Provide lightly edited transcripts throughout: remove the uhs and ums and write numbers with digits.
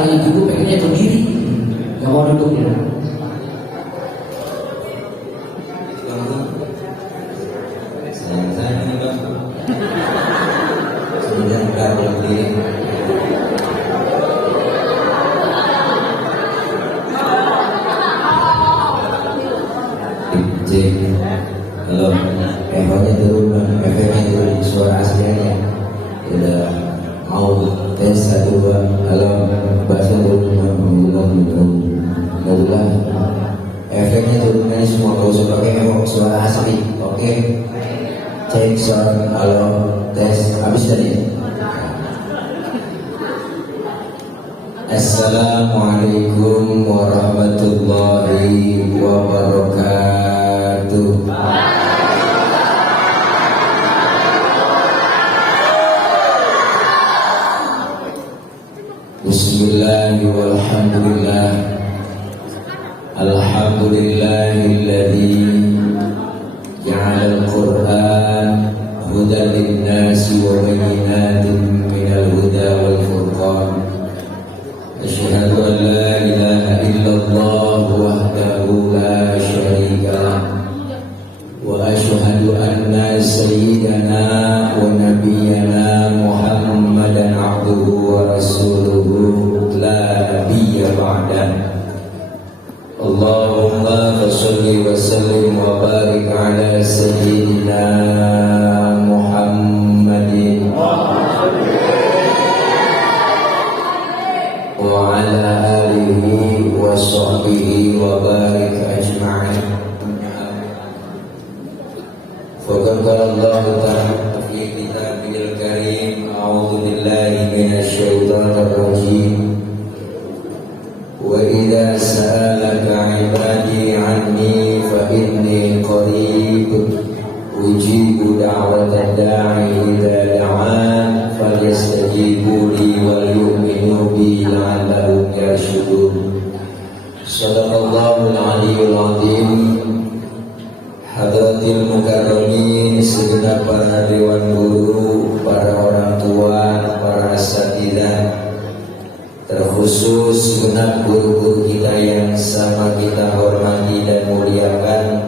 lagi duduk pengennya berdiri, nggak mau duduk ya. Halo, ekornya turun, efeknya turun, suara aslinya udah mau tes 1 2. Halo, bahasa belum, efeknya turunnya semua kau pakai efek suara asli, oke? Cek sound, halo, tes, habis tadi. Assalamualaikum warahmatullahi wabarakatuh. Bismillahirrahmanirrahim. Walhamdulillah. Alhamdulillahilladzi ja'ala al-Qur'an hudan lin-nasi wa bayyinatin minal huda wal furqan. Asyhadu an la ilaha illallah wahdahu la syarika lah wa asyhadu anna sayyidana wa nabiyyana Muhammadan abduhu wa rasuluhu la nabiyya ba'dah. Allahumma shalli wa sallim wa barik ala sayyidina Muhammadin wa ala alihi wa sahbihi wa barik ajma'in. Faqad qala Allah ta'ala fi kitabihil karim, a'udzu billahi minasy syaithanir rajim. Wa idza sa'alaka 'ibadi 'anni fa inni qarib ujibu da'watad da'i idza da'an falyastajibu li wal yu'minu bi la'allahum yarshudun. Shadaqallahul 'aliyyul 'azim. Hadratil mukarramin, segenap para dewan guru, para orang tua, para asatidzah, terkhusus segenap guru-guru kita yang sama kita hormati dan muliakan.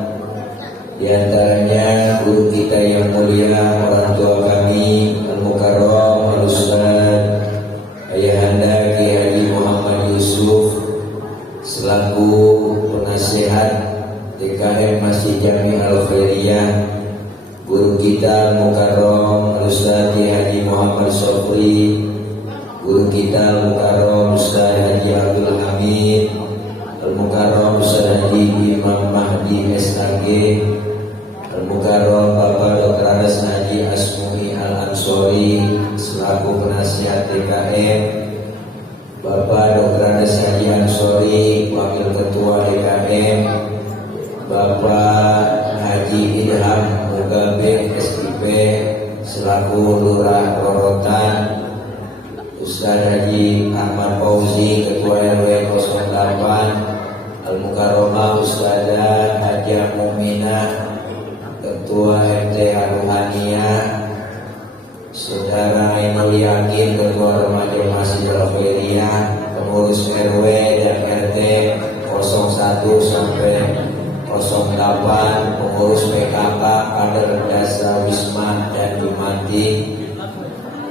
Di antaranya guru kita yang mulia, orang tua kami Al-Mukarram Al-Ustaz Ayahanda Kiai Haji Muhammad Yusuf selaku penasihat DKM Masjid Jami Al-Khairiyah, guru kita Al-Mukarram Al-Ustaz Haji Muhammad Sofri, guru kita Al-Mukarram Ustaz Haji Abdul Hamid, Al-Mukarram Ustaz Haji Imam Mahdi SAG, Al-Mukarram Bapak Dr. Anas Haji Asmui Al-Ansori selaku penasihat DKM, Bapak Dr. Anas Haji Ansori Wakil Ketua DKM, Bapak Haji Idham Mugabe SIP selaku Lurah Rorotan, Ustaz Haji Ahmad Fauzi Ketua RW 08, Al-Mukarramah Ustazah Hajah Muminah Ketua MT Ruhaniyah, Saudara Ainul Yakin Ketua Remaja Masjid Al-Khairiyah, pengurus RW dan RT 01 sampai 08, pengurus PKK kader Dasa Wisma dan Jumati,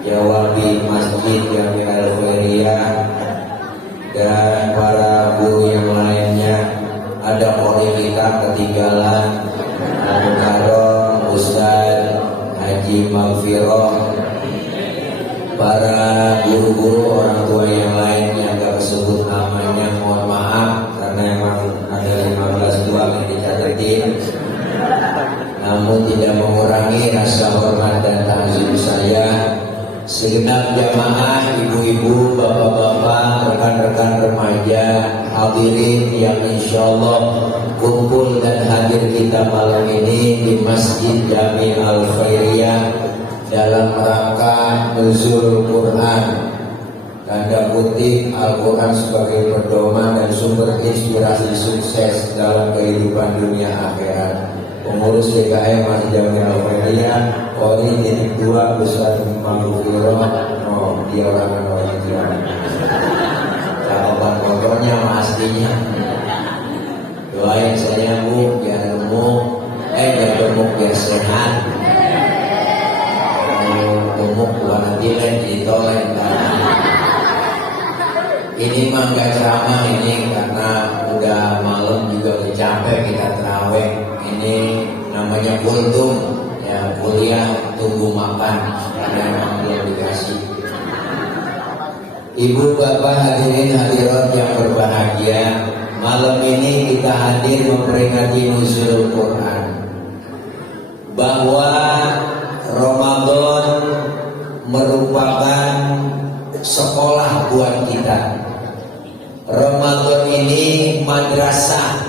Jawabi Masjid Jami Al-Khairiyah, dan para guru yang lainnya. Ada kori kita ketinggalan, Al-Mukarram Ustaz Haji Maghfirah, para guru-guru orang tua yang lain yang gak kesebut namanya, mohon maaf karena emang ada 15 tua yang dicatetin, namun tidak mengurangi rasa hormat dan ta'zim saya. Segenap jamaah, ibu-ibu, bapak-bapak, rekan-rekan remaja, hadirin yang insya Allah kumpul dan hadir kita malam ini di Masjid Jami Al-Khairiyah dalam rangka nuzul Quran. Tanda kutip, Al-Quran sebagai pedoman dan sumber inspirasi sukses dalam kehidupan dunia akhirat. Pengurus DKM Masjid Jami Al-Khairiyah, Kori titik 2 Ustaz Maghfirah. Dia orang pastinya. Doain saya Bu, biar gemuk, biar gemuk biar sehat. Gemuk bukan nanti jadi toleng. Ini mah gak ceramah ini karena udah malam juga udah capek kita terawih. Ini namanya kultum, ya kuliah tunggu makan karena memang belum dikasih. Ibu bapak hadirin hadirat yang berbahagia, malam ini kita hadir memperingati nuzul Quran. Bahwa Ramadan merupakan sekolah buat kita. Ramadan ini madrasah.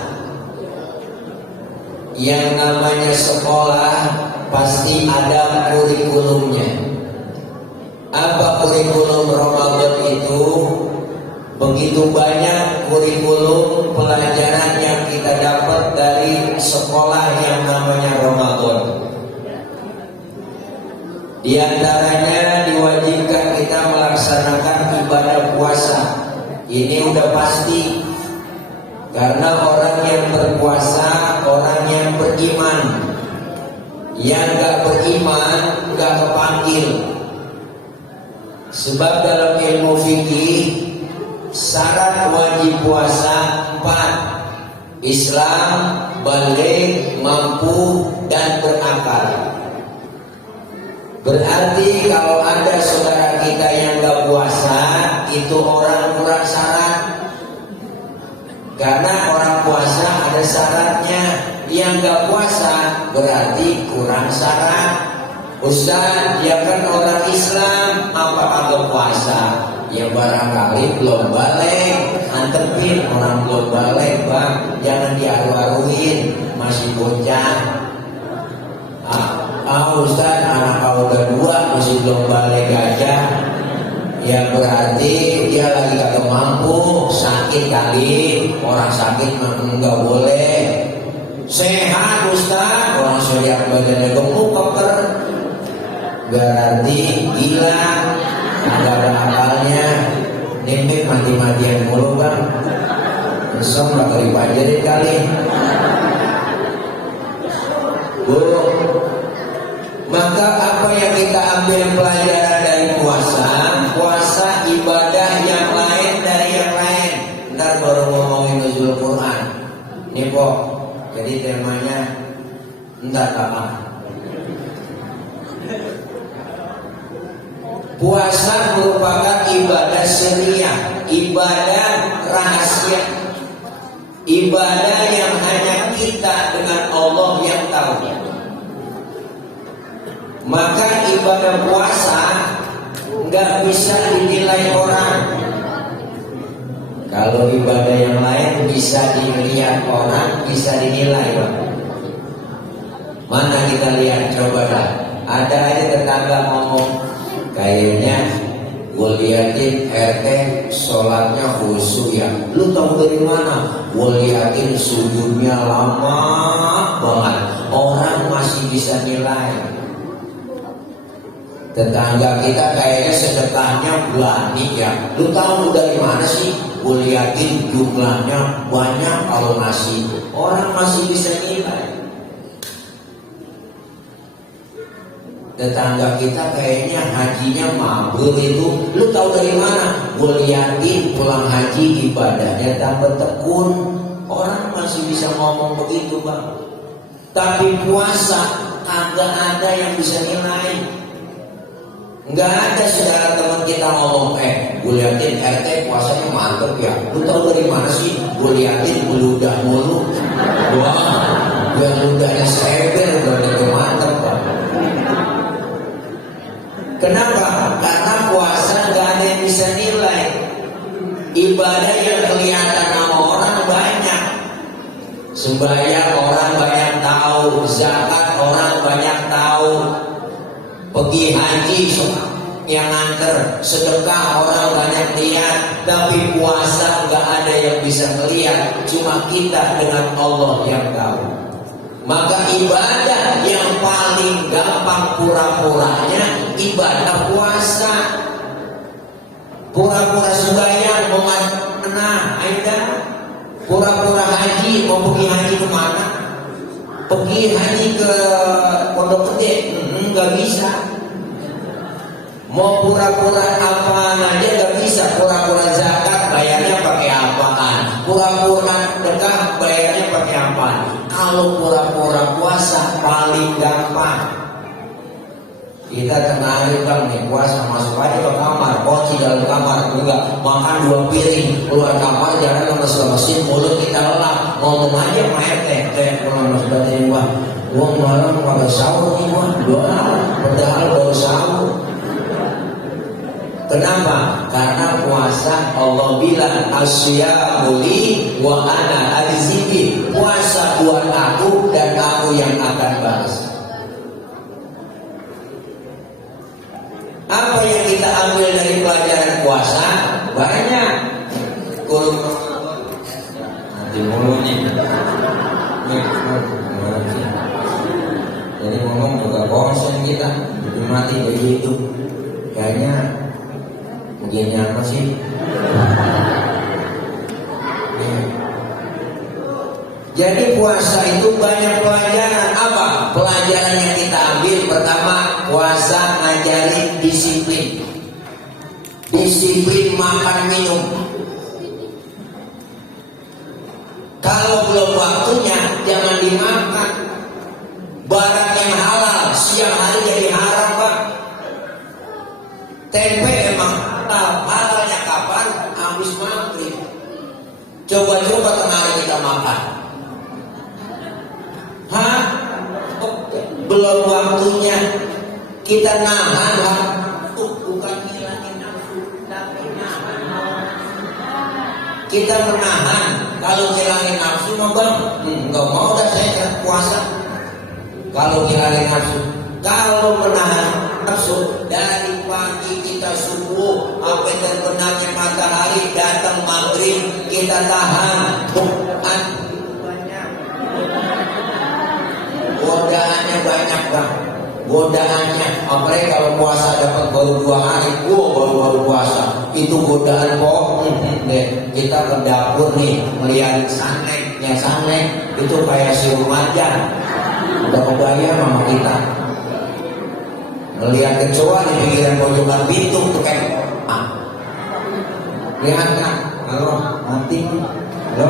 Yang namanya sekolah pasti ada kurikulumnya. Apa kurikulum Ramadan itu? Begitu banyak kurikulum pelajaran yang kita dapat dari sekolah yang namanya Ramadan. Di antaranya diwajibkan kita melaksanakan ibadah puasa. Ini udah pasti. Karena orang yang berpuasa, orang yang beriman. Yang gak beriman, gak kepanggil. Sebab dalam ilmu fikih, syarat wajib puasa 4. Islam, baligh, mampu, dan berakal. Berarti kalau ada saudara kita yang gak puasa, itu orang kurang syarat. Karena orang puasa ada syaratnya. Yang gak puasa berarti kurang syarat. Ustaz, dia kan orang Islam, apa kagak puasa? Ya barangkali belum balik. Antepin orang belum balik bang, jangan diaru-aruin, masih bocah. Ustaz, anak kau udah 2 masih belum balik aja. Ya berarti dia lagi kagak mampu, sakit kali. Orang sakit enggak boleh. Sehat Ustaz, orang sehat badannya gemuk keker. Berarti gila, enggak ada akalnya. Nimpik mati-matian mulu bang. Besok bakal dipajarin kali. Bu, maka apa yang kita ambil pelajaran dari puasa? Puasa ibadah yang lain dari yang lain. Ntar baru ngomongin nuzul Quran. Ini kok, jadi temanya ntar kapan? Puasa merupakan ibadah sirriyah, ibadah rahasia, ibadah yang hanya kita dengan Allah yang tahu. Maka ibadah puasa nggak bisa dinilai orang. Kalau ibadah yang lain bisa dilihat orang, bisa dinilai bang. Mana kita lihat, coba dah. Ada aja tetangga ngomong, kayaknya gue liatin RT sholatnya khusyuk ya. Lu tahu dari mana? Gue liatin sujudnya lama banget. Orang masih bisa nilai. Tetangga kita kayaknya sedekahnya berani ya. Lu tahu dari mana sih? Gue liatin jumlahnya banyak kalau ngasih. Orang masih bisa nilai. Tetangga kita kayaknya hajinya mabrur itu. Lu tahu dari mana? Gue liatin pulang haji ibadahnya tambah tekun. Orang masih bisa ngomong begitu bang. Tapi puasa kagak ada yang bisa nilai. Enggak ada saudara teman kita ngomong, gue liatin RT puasanya mantep ya. Lu tahu dari mana sih? Gue liatin meludah mulu. Wah, gue ludahnya seber udah mantep bang. Kenapa? Karena puasa enggak ada yang bisa nilai. Ibadah yang kelihatan sama orang banyak. Sembahyang orang banyak tahu, zakat orang banyak tahu. Pergi haji yang nganter, sedekah orang banyak lihat. Tapi puasa gak ada yang bisa melihat, cuma kita dengan Allah yang tahu. Maka ibadah yang paling gampang pura-puranya ibadah puasa. Pura-pura sembahyang, mau mana? Aida Pura-pura haji, mau pergi haji kemana? Pergi haji ke Pondok Gede? Nggak bisa. Mau pura-pura apaan aja nggak bisa. Pura-pura zakat bayarnya pakai apaan? Pura-pura sedekah bayarnya pakai apaan? Kalau pura-pura puasa paling gampang. Kita tengah hari bang nih puasa, masuk aja ke kamar, kunci dalam kamar, enggak makan 2 piring, keluar kamar jalan lemes-lemesin, mulut kita lelap, ngomong aja main teh pulang masuk batin gua malam pada sahur nih gua doa, padahal baru sahur. Kenapa? Karena puasa Allah bilang asyamu li wa ana ajzihi, puasa buat aku dan aku yang akan balas. Apa yang kita ambil dari pelajaran puasa? Banyak. Nanti mulutnya. Jadi ngomong juga konsen kita. Mati begitu. Kayaknya begini apa sih? Jadi puasa itu banyak pelajaran. Apa? Pelajaran yang kita ambil pertama, puasa ngajarin disiplin. Disiplin makan minum. Kalau belum waktunya jangan dimakan. Barang yang halal siang hari jadi haram, Pak. Tempe emang halal. Halalnya kapan? Habis maghrib. Coba-coba tengah hari kita makan. Belum waktunya kita nahan, bukan ngilangin nafsu, tapi nahan. Kita menahan. Kalau ngilangin nafsu mah bang, nggak mau dah saya puasa. Kalau ngilangin nafsu, kalau menahan nafsu dari pagi kita subuh sampai terbenamnya matahari datang maghrib kita tahan. Godaannya banyak bang, godaannya. Apalagi kalau puasa dapat baru 2 hari, baru puasa. Itu godaan kok. Kita ke dapur nih, melihat saneknya sanek itu kayak si Ramadan. Udah kebayang sama kita. Melihat kecoa di pinggiran pojokan pintu tuh kayak lihat kan? Halo, mati. Halo.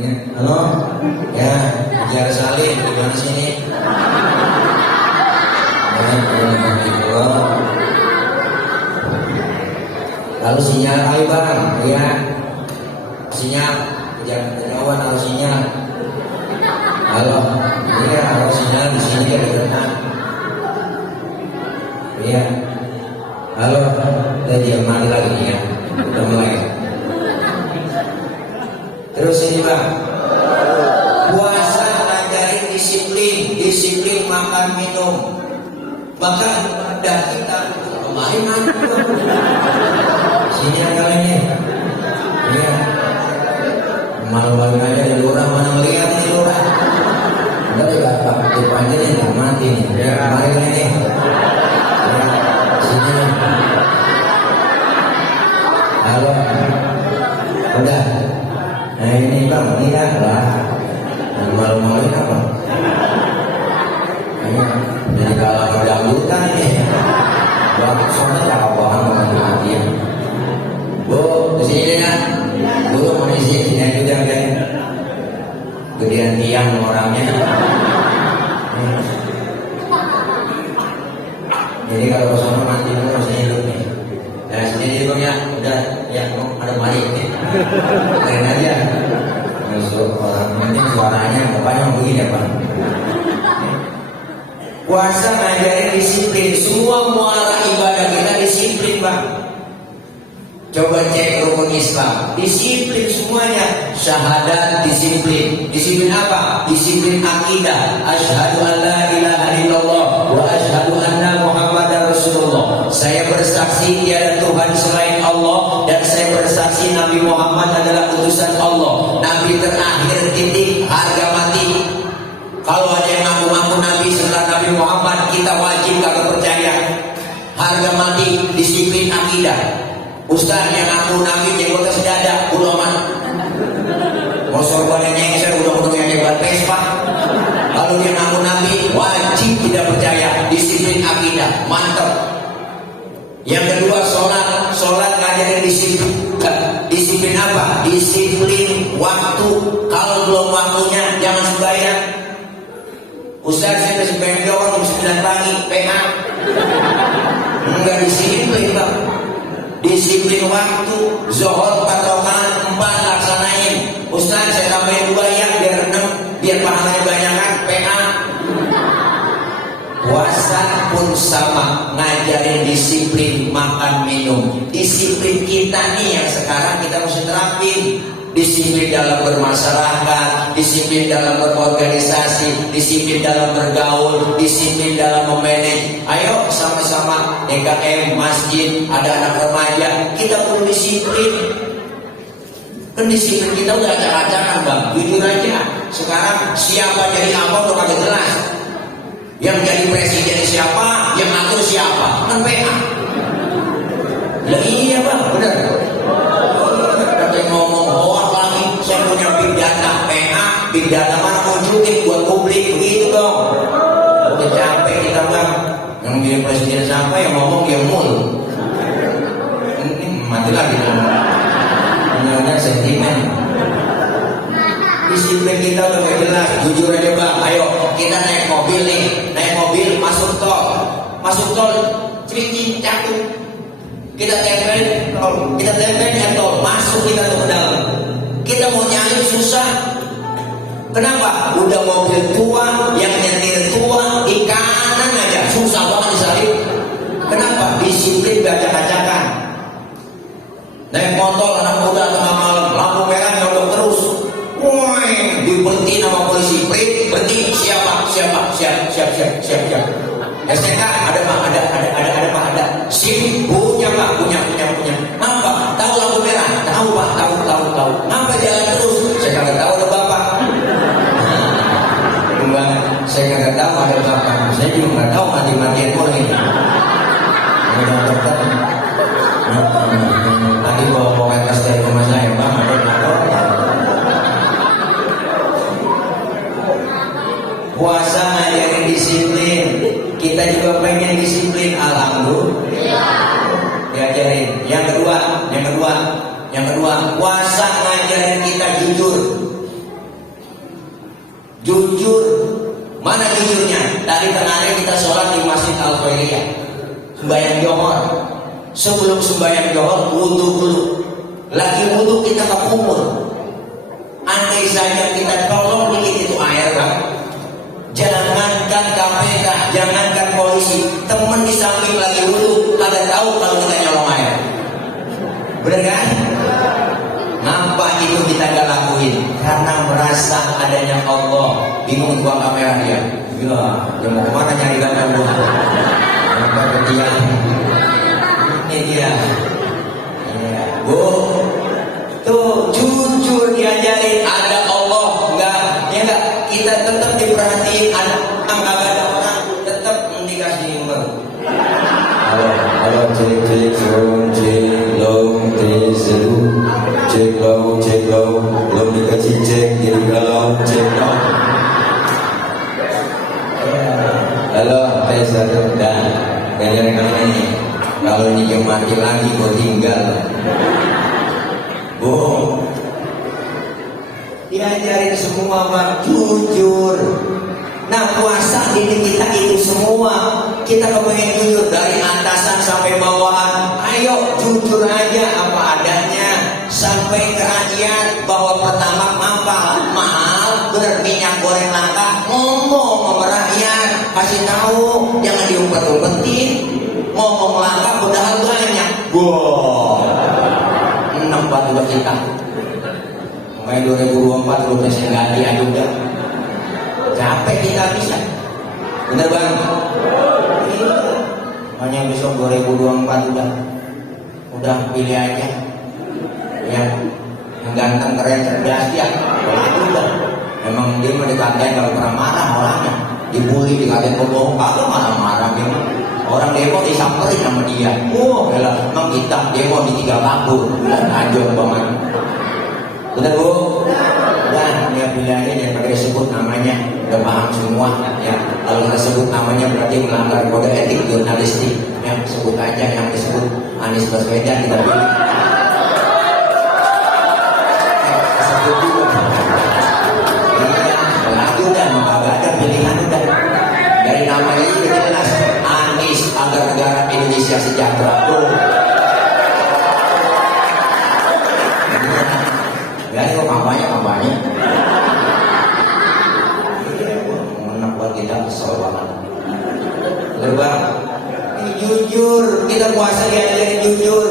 Ya, halo, ya, bicara salin di mana sini? Lalu sinyal kali bang, ya, sinyal, jangan kejauhan harus sinyal. Halo, iya, harus sinyal di sini kan tenang. Iya, halo, dia mati lagi ya, udah mulai. Terus ini bang, puasa ngajarin disiplin makan minum. Maka ibadah kita kemarin mati. Sini ada ini, iya. Malu-malu aja di lurah, mana melihat ini lurah. Udah tidak depannya nih, nggak mati nih. Ya kemarin ini, ya, sini. Halo, udah. Nah ini bang, ini lah. Malu-maluin apa? Ini jadi kalau dangdutan ini. Bagus soalnya cakap banget orang mati. Bu, kesini ya. Bu, mau di sini juga kan. Gedean tiang orangnya. Jadi kalau sama mati dulu sini dulu nih. Nah sini bang ya, udah ya ada mari nih. Keren aja. Masuk orang penting suaranya bapaknya begini ya bang. Puasa ngajarin disiplin. Semua muara ibadah kita disiplin bang. Coba cek rukun Islam, disiplin semuanya. Syahadat disiplin. Disiplin apa? Disiplin akidah. Asyhadu an la ilaha illallah wa asyhadu anna Muhammadar Rasulullah. Saya bersaksi tiada Tuhan selain Allah dan saya bersaksi Nabi Muhammad adalah utusan Allah. Nabi terakhir titik, harga mati. Kalau ada yang ngaku-ngaku Nabi setelah Nabi Muhammad, kita wajib kagak percaya. Harga mati, disiplin akidah. Ustaz yang ngaku Nabi jenggotnya sedada, ulama. Mau sorbannya nyengser udah yang hebat Vespa. Kalau dia ngaku Nabi, wajib tidak percaya. Disiplin akidah, mantap. Yang kedua sholat ngajarin disiplin. Disiplin apa? Disiplin waktu. Kalau belum waktunya jangan sembahyang. Ustaz, saya kasih bengkel jam 9 pagi, PA. Enggak disiplin, Bang. Disiplin waktu. Zuhur 4 rakaat 4 laksanain. Ustaz, saya tambahin 2 ya biar 6, biar pahalanya banyak kan, PA. Puasa pun sama, ngajarin disiplin makan minum. Disiplin kita nih yang sekarang kita mesti terapin. Disiplin dalam bermasyarakat, disiplin dalam berorganisasi, disiplin dalam bergaul, disiplin dalam memanage. Ayo sama-sama DKM, masjid, ada anak remaja, kita perlu disiplin. Kan disiplin kita udah acak-acakan, Bang. Jujur aja, sekarang siapa jadi apa udah kagak jelas. Yang jadi presiden siapa, yang atur siapa, kan PA. Lah iya, Bang, benar. Katanya ngomong hoax lagi, saya punya big data, PA, big data mana mau jukin buat publik, begitu dong. Udah capek kita, Bang. Yang jadi presiden siapa yang ngomong dia mulu. Mati lagi dong. Benar-benar sentimen. Disiplin kita udah gak jelas. Jujur aja, Bang, ayo kita naik mobil nih, masuk tol celicin cakup, kita tempelin tol, masuk kita ke dalam. Kita mau nyalip susah. Kenapa? Udah mobil tua, yang nyetir tua, di kanan aja susah banget disalip. Kenapa? Disiplin gacak-gacakan. Naik motor anak muda tengah malam, lampu merah nyodok terus. Woi, diberhenti nama polisi, berhenti, siap. STK ada Pak, ada. SIM punya Pak, punya. Apa? Tahu lampu merah? Tahu Pak, tahu. Ngapa jalan terus? Saya kagak tahu ada Bapak. Enggak, saya kagak tahu ada Bapak. Saya juga nggak tahu mati-matian orang ini. Udah dokter. Tadi bawa kertas dari rumah saya, Bang, ada puasa ngajarin disiplin. Kita juga pengen disiplin, alhamdulillah. Diajarin. Yang kedua, puasa ngajarin kita jujur. Jujur. Mana jujurnya? Tadi kemarin kita sholat di Masjid Al-Khairiyah, sembahyang johor. Sebelum sembahyang johor, wudu dulu. Lagi wudu kita ke kumur. Andai saja kita tolong dikit itu air, Bang. Jangankan KPK, jangankan polisi, teman di samping lagi wudu kagak tahu kalau kita nyolong air. Bener kan? Ngapa itu kita gak lakuin? Karena merasa adanya Allah. Bingung buang kamera dia. Ya, dia mau kemana nyari gambar gua? Gambar dia. Ini dia. Ya, Bu. Tuh, jujur diajarin ada Allah, enggak, kita tetap diperhatiin, ada orang kagak ada orang, tetap dikasih nomor. Halo, cek long, belum dikasih cek, jadi kalau cek long. Halo, tes 1 dan ganjaran kali ini. Kalau ini yang mati lagi, gue tinggal. Bohong. Diajarin semua, Bang, jujur. Nah, puasa ini kita itu semua. Kita kepengen jujur dari atasan sampai bawahan. Ayo jujur aja apa adanya. Sampai ke rakyat bahwa pertama mahal, bener minyak goreng langka. Ngomong sama rakyat, kasih tahu, jangan diumpet-umpetin. Ngomong langka padahal banyak. Wow. 6 kita. Main 2024 belum bisa ganti aja udah. Capek kita bisa. Bener, Bang? Iya. Makanya besok 2024 udah pilih aja. Ya, yang ganteng, keren, cerdas ya. Udah. Emang dia mau dikatain kalau pernah marah orangnya. Dibully, dikatain bohong, kagak marah-marah gitu. Orang demo disamperin sama dia. Emang kita demo di 3 kabur. Lanjut banget. Benar Bu? Dan ya pilihannya jangan pakai disebut namanya, udah paham semua ya. Kalau nggak sebut namanya berarti melanggar kode etik jurnalistik. Ya sebut aja yang disebut Anies Baswedan kita pilih. Sebut juga. Iya, lagu dan nggak ada pilihan udah. Dari namanya itu jelas Anies agar negara Indonesia sejahtera. Ya itu kampanye. Menak buat kita kesel banget. Berbang, ini jujur, kita puasa yang jujur.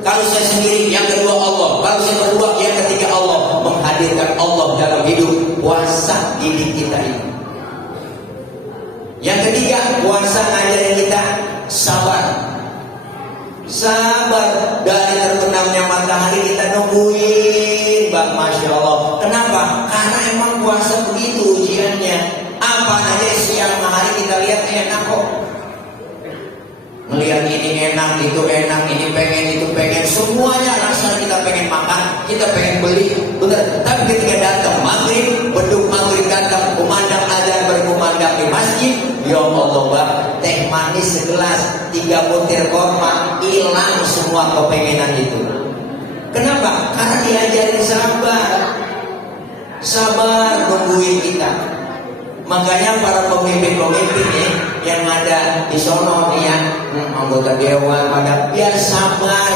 Kalau saya sendiri, yang kedua Allah. Kalau saya berdua, yang ketiga Allah. Menghadirkan Allah dalam hidup. Puasa didik kita ini. Yang ketiga, puasa ngajarin kita sabar. Sabar dari terbenamnya matahari kita nungguin, Bang, Masya Allah. Kenapa? Karena emang puasa begitu ujiannya. Apa aja siang hari kita lihat enak kok. Melihat ini enak, itu enak, ini pengen, itu pengen. Semuanya rasa kita pengen makan, kita pengen beli. Bener. Tapi ketika datang maghrib, beduk maghrib datang, kumandang azan berkumandang di masjid. Ya Allah, Bang, teh manis segelas, 3 butir korma, hilang semua kepengenan itu. Kenapa? Karena diajarin sabar. Sabar nungguin kita. Makanya para pemimpin-pemimpin nih yang ada di sono nih ya, anggota dewan pada biar sabar.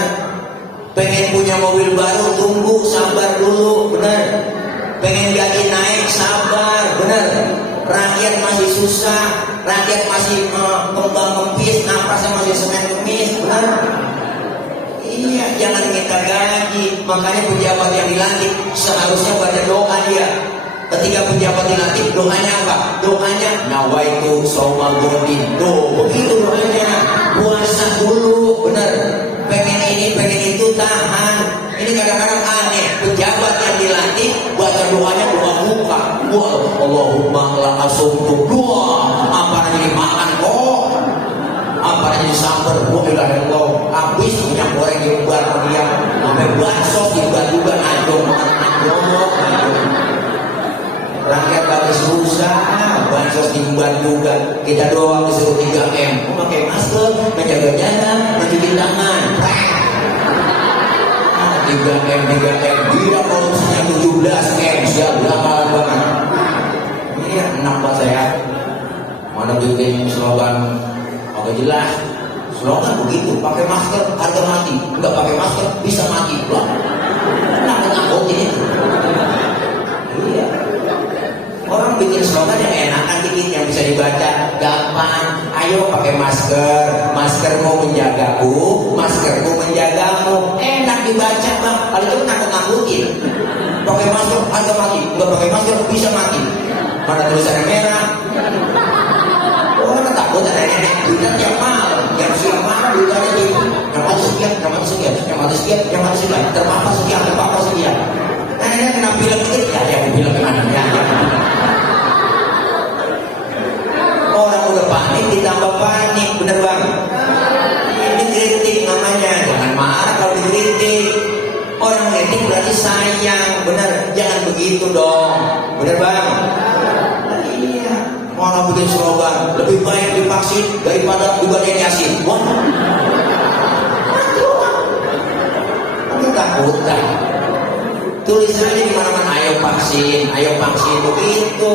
Pengen punya mobil baru, tunggu, sabar dulu, benar. Pengen gaji naik, sabar, benar. Rakyat masih susah, rakyat masih kembang kempis, napasnya masih semen kemis, benar. Iya, jangan minta gaji. Makanya pejabat yang dilantik seharusnya baca doa dia. Ketika pejabat dilantik, doanya apa? Doanya nawaitu shauma ghadin. Tuh, begitu doanya. Puasa dulu, benar. Pengen ini, pengen itu, tahan. Ini kadang-kadang aneh. Pejabat yang dilantik baca doanya doa buka. Wah, Allahumma la asumtu doa. Apa jadi makan kok? Apa jadi sambar? Wah, Allah. Habis minyak goreng diubar dia. Sampai bakso diubar juga anjong. Rakyat pada susah, bansos dibuat juga. Kita doang disuruh 3M, memakai masker, menjaga jarak, mencuci tangan. 3M, dia korupsinya 17M, siap lama banget. Iya, enak banget saya. Mana bikin slogan, agak jelas. Slogan begitu, pakai masker harga mati, nggak pakai masker bisa mati. Wah, nakut-nakutin itu. Iya. Orang bikin slogan yang enakan dikit yang bisa dibaca gampang. Ayo pakai masker, maskermu menjagaku, maskermu menjagamu. Enak dibaca, Bang. Kalau itu nakut-nakutin. Pakai masker harga mati, nggak pakai masker bisa mati. Mana tulisannya merah? Orang takut ada nenek duitnya tiap malam, yang siang malam duitnya gitu. Yang mati sekian, yang mati sekian, yang mati sekian, yang mati sekian, terpapar sekian. Nah ini kena film dikit ya, yang film kemana ya? Orang udah panik ditambah panik, bener Bang? Ini kritik namanya, jangan marah kalau dikritik. Orang kritik berarti sayang, bener? Jangan begitu dong, bener Bang? Iya, orang bikin slogan lebih baik divaksin daripada dibacain Yasin. Wah, aku takutan. Tulis aja di mana-mana, ayo vaksin begitu.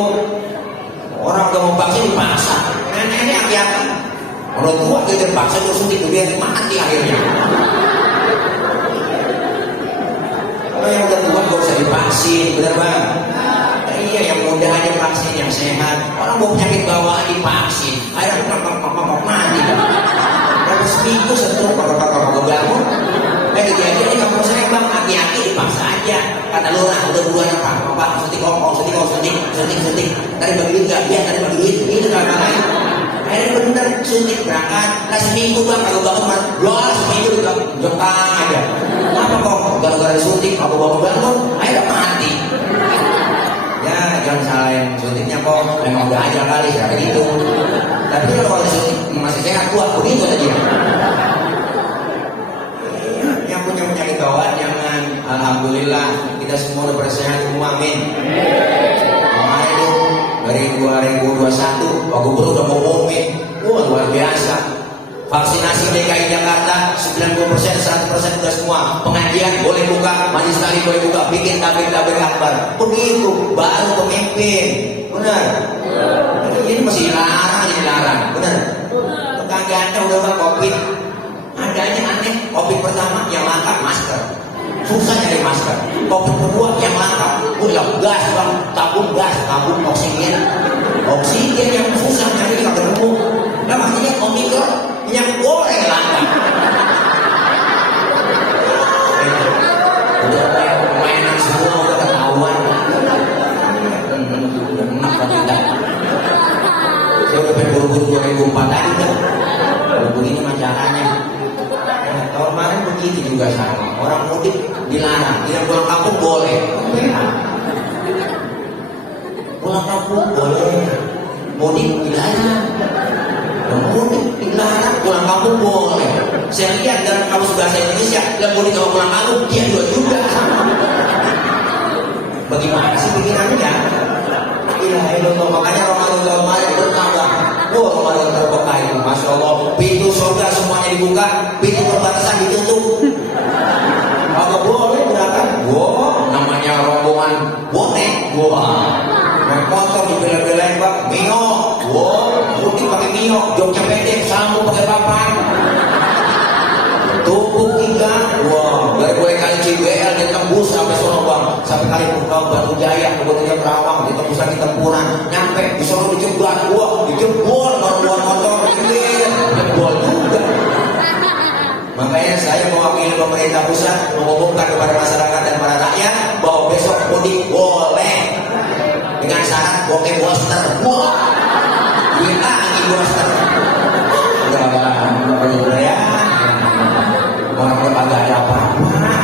Orang gak mau vaksin dipaksa. Nenek-nenek hati-hati. Orang tua kita dipaksa terus suntik biar mati akhirnya. Kalau yang udah tua gak usah divaksin, bener Bang? Iya, yang muda aja vaksin, yang sehat. Orang mau penyakit bawaan divaksin, akhirnya mati. Kalau seminggu setelah bangun. Kejadian ini kamu saya Bang, hati-hati dipaksa aja. Kata lurah udah bulan apa? Suntik. Tadi bagi duit nggak? Iya, tadi bagi duit. Itu kata lain. Akhirnya bener suntik berangkat. Nah seminggu Bang, kalau bangun seminggu udah jengkang aja. Apa kok? Gara-gara disuntik, aku bangun, akhirnya mati. Ya, jangan salahin suntiknya kok. Memang udah aja kali kayak gitu. Tapi kalau disuntik masih sehat kuat, begitu aja. Yang punya penyakit bawaan jangan. Alhamdulillah kita kita semua udah pada sehat semua, amin. Kemarin itu dari 2021 Pak Gubernur udah ngomongin, wah luar biasa. Vaksinasi DKI Jakarta 90%, 100% sudah semua. Pengajian boleh buka, majelis taklim boleh buka, bikin tabir akbar. Begitu baru pemimpin, benar. Ini masih dilarang, benar. Tetangga udah bang COVID, adanya aneh. COVID pertama yang langka masker, susah nyari masker. COVID kedua yang langka, udah gas bang, tabung oksigen yang susah nyari nggak ketemu. Nah makanya Omikron yang goreng langka. Udah kayak permainan semua udah ketahuan. Saya udah pengen buru-buru 2004 tadi kan. Begini macaranya. Tahun kemarin begitu juga sama. Orang mudik dilarang, tidak pulang kampung boleh. Pulang kampung boleh, mudik dilarang. Mudik dilarang, pulang kampung boleh. Saya lihat dalam kamus bahasa Indonesia, yang mudik kalau pulang kampung dia juga. Bagaimana sih pikirannya? Makanya Ramadan kemarin bertambah. Wah, Ramadan terbuka itu, masya Allah. Pintu surga semuanya dibuka, pintu perbatasan ditutup. Agak boleh berangkat. Wah, namanya rombongan bonek. Wah, naik motor dibela-belain bang, Mio. Wah, mudik pakai Mio, joknya pendek, sambung pakai papan. Tubuh 3, wah, boleh kali CBL ditembus sampai sono bang, sampai kali Batu Jaya, kemudian Kerawang, ditembus lagi Tempuran, nyampe di sono dijebak, wah, dijebol, motor, jebol juga. Makanya saya mewakili pemerintah pusat mengumumkan kepada masyarakat dan para rakyat bahwa besok mudik boleh dengan syarat bokeh booster. Wah, kita lagi booster. Udah ya. Orang kagak ada apa-apa,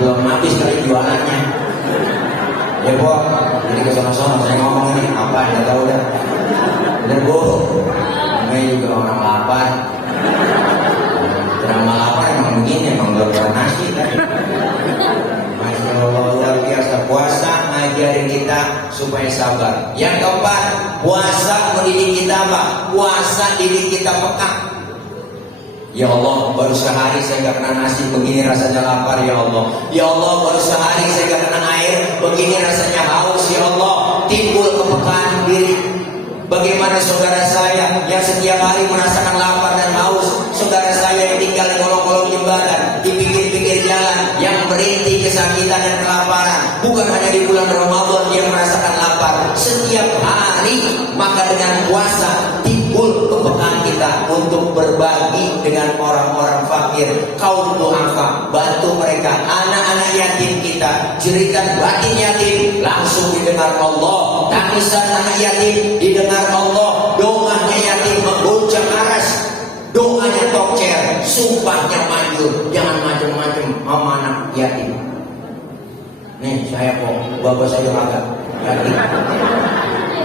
belum habis kali jualannya. Ya bu, jadi kesana-sana saya ngomong ini apa nggak tahu dah. Bener bu, namanya juga orang lapar. Drama lapar emang begini, emang belum pernah nasi kan. Masya Allah luar biasa. Puasa ngajarin kita supaya sabar. Yang keempat, puasa mendidik kita apa? Puasa didik kita peka. Ya Allah, baru sehari saya gak kena nasi, begini rasanya lapar ya Allah. Ya Allah, baru sehari saya gak kena air, begini rasanya haus ya Allah. Timbul kepekaan diri. Bagaimana saudara saya yang setiap hari merasakan lapar dan haus, saudara saya yang tinggal di kolong-kolong jembatan, di pinggir-pinggir jalan, yang merintih kesakitan dan kelaparan. Bukan hanya di bulan Ramadan dia merasakan lapar, setiap hari. Maka dengan puasa timbul kepekaan kita untuk berbagi dengan orang-orang fakir, kaum duafa, bantu mereka, anak-anak yatim kita, jeritan batin yatim langsung didengar Allah, tangisan anak yatim didengar Allah, doanya yatim mengguncang aras, doanya tokcer, sumpahnya manjur, jangan macam-macam sama anak yatim. Nih saya kok, bapak saya agak yatim,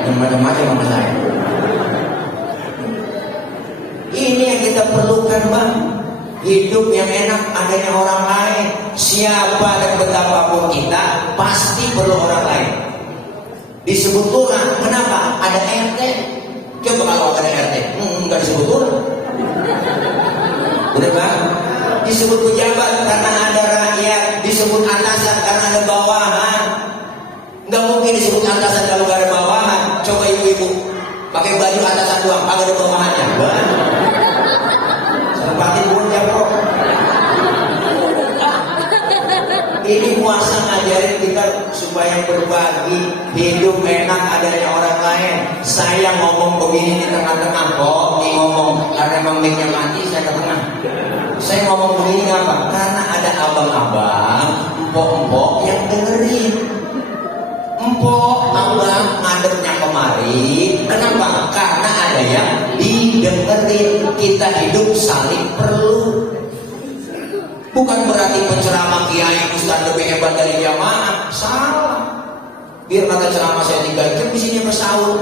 yang macam-macam sama saya. Ini yang kita perlukan bang. Hidup yang enak adanya orang lain. Siapa dan betapapun kita pasti perlu orang lain. Disebut orang, kenapa? Ada RT. Coba kalau ada RT, enggak disebut orang. Benar bang? Disebut pejabat karena ada rakyat. Disebut atasan karena ada bawahan. Enggak mungkin disebut atasan kalau gak ada bawahan. Coba ibu-ibu pakai baju atasan doang, agak ada bawahannya. Sempatin punya kok. Ini puasa ngajarin kita supaya berbagi, hidup enak adanya orang lain. Saya ngomong begini di tengah-tengah kok, nih ngomong karena memang mic-nya mati saya ke tengah. Saya ngomong begini apa? Karena ada abang-abang, empok-empok yang dengerin. Empok, abang, ngadepnya kemari. Kenapa? Karena ada yang didengerin. Kita hidup saling perlu. Bukan berarti penceramah kiai ustaz lebih hebat dari jamaah. Salah. Biar kata ceramah saya 3 jam di sini bersaur.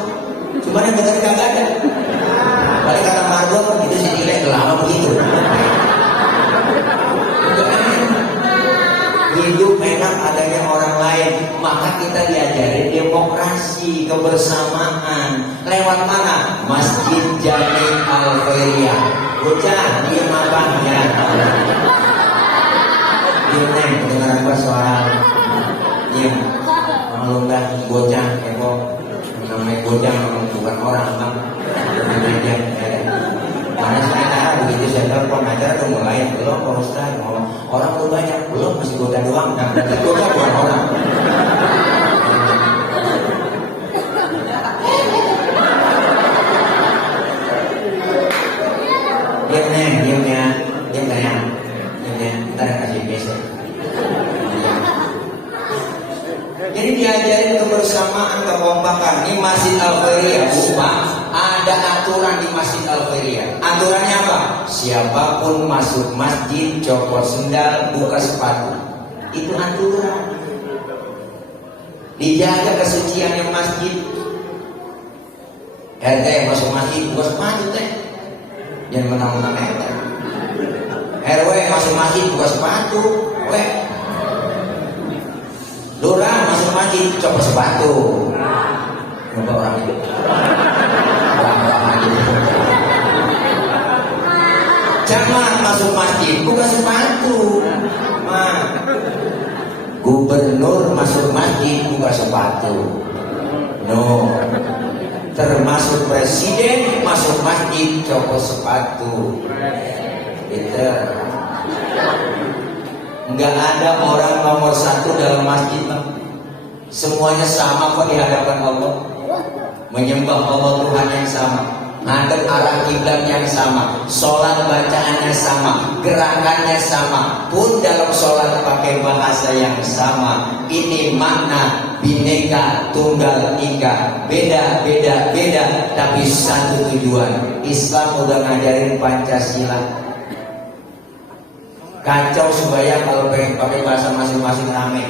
Cuman yang dengerin kagak ada. Balik kata Margot, itu sih nilai lama begitu. hidup enak adanya orang lain. Maka kita diajarin demokrasi, kebersamaan. Lewat mana? Masjid Jami Al-Khairiyah. Bocah, diam apa? Ya, diam neng, kedengaran gua soal diam. Malu dah bocah, kepo. Namanya bocah memang bukan orang, bang. Aja, mana saya begitu saya telepon acara tuh mulai belum Pak Ustaz, orang tuh banyak belum, masih bocah doang. Nah, berarti bocah bukan orang. Diam neng, diam ya, diam sayang, diam ya, ntar kasih besok. Jadi diajarin kebersamaan, kekompakan. Ini Masjid Al-Khairiyah, Pak. Ada aturan di Masjid Al-Khairiyah. Aturannya apa? Siapapun masuk masjid, copot sendal, buka sepatu. Itu aturan. Dijaga kesuciannya masjid. RT masuk masjid, buka sepatu teh. Jangan menang-menang RT. RW masuk masjid, buka sepatu. Lurah masuk masjid, copot sepatu. Coba orang itu. Jamaah masuk masjid, buka sepatu. Gubernur masuk masjid, buka sepatu. No. Termasuk presiden masuk masjid, copot sepatu. Gitu. Enggak ada orang nomor satu dalam masjid. Semuanya sama kok di hadapan Allah. Menyembah Allah Tuhan yang sama, ngadep arah kiblat yang sama, sholat bacaannya sama, gerakannya sama, pun dalam sholat pakai bahasa yang sama. Ini makna Bhinneka Tunggal Ika, beda, tapi satu tujuan. Islam udah ngajarin Pancasila. Kacau supaya kalau pengen pakai bahasa masing-masing rame.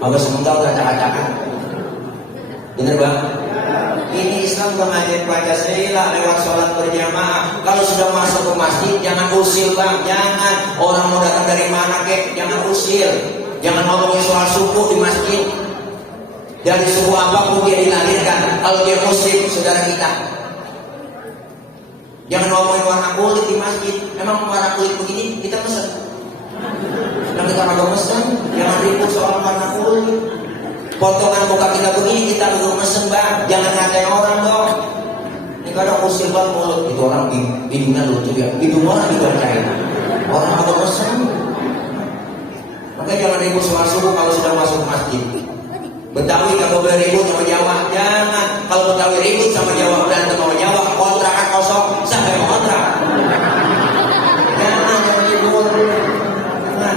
Agak sebentar udah acak-acakan. Bener bang? Ini Islam udah ngajarin Pancasila lewat sholat berjamaah. Kalau sudah masuk ke masjid jangan usil bang, jangan. Orang mau datang dari mana kek, jangan usil. Jangan ngomongin soal suku di masjid. Dari suku apapun dia dilahirkan, kalau dia muslim saudara kita. Jangan ngomongin warna kulit di masjid. Memang warna kulit begini kita pesen. Dan kita nggak pesen, jangan ribut soal warna kulit. Potongan muka kita begini kita belum mesen bang. Jangan ngatain orang dong. Ini kadang usil banget mulut. Itu orang hidungnya lucu ya. Hidung orang dibacain. Orang nggak mesen. Maka jangan ribut soal suku kalau sudah masuk masjid. Betawi kalau boleh ribut sama Jawa, jangan. Kalau Betawi ribut sama Jawa, berantem sama Jawa, kontrakan kosong, siapa yang mau kontrak? Jangan ribut. Jangan.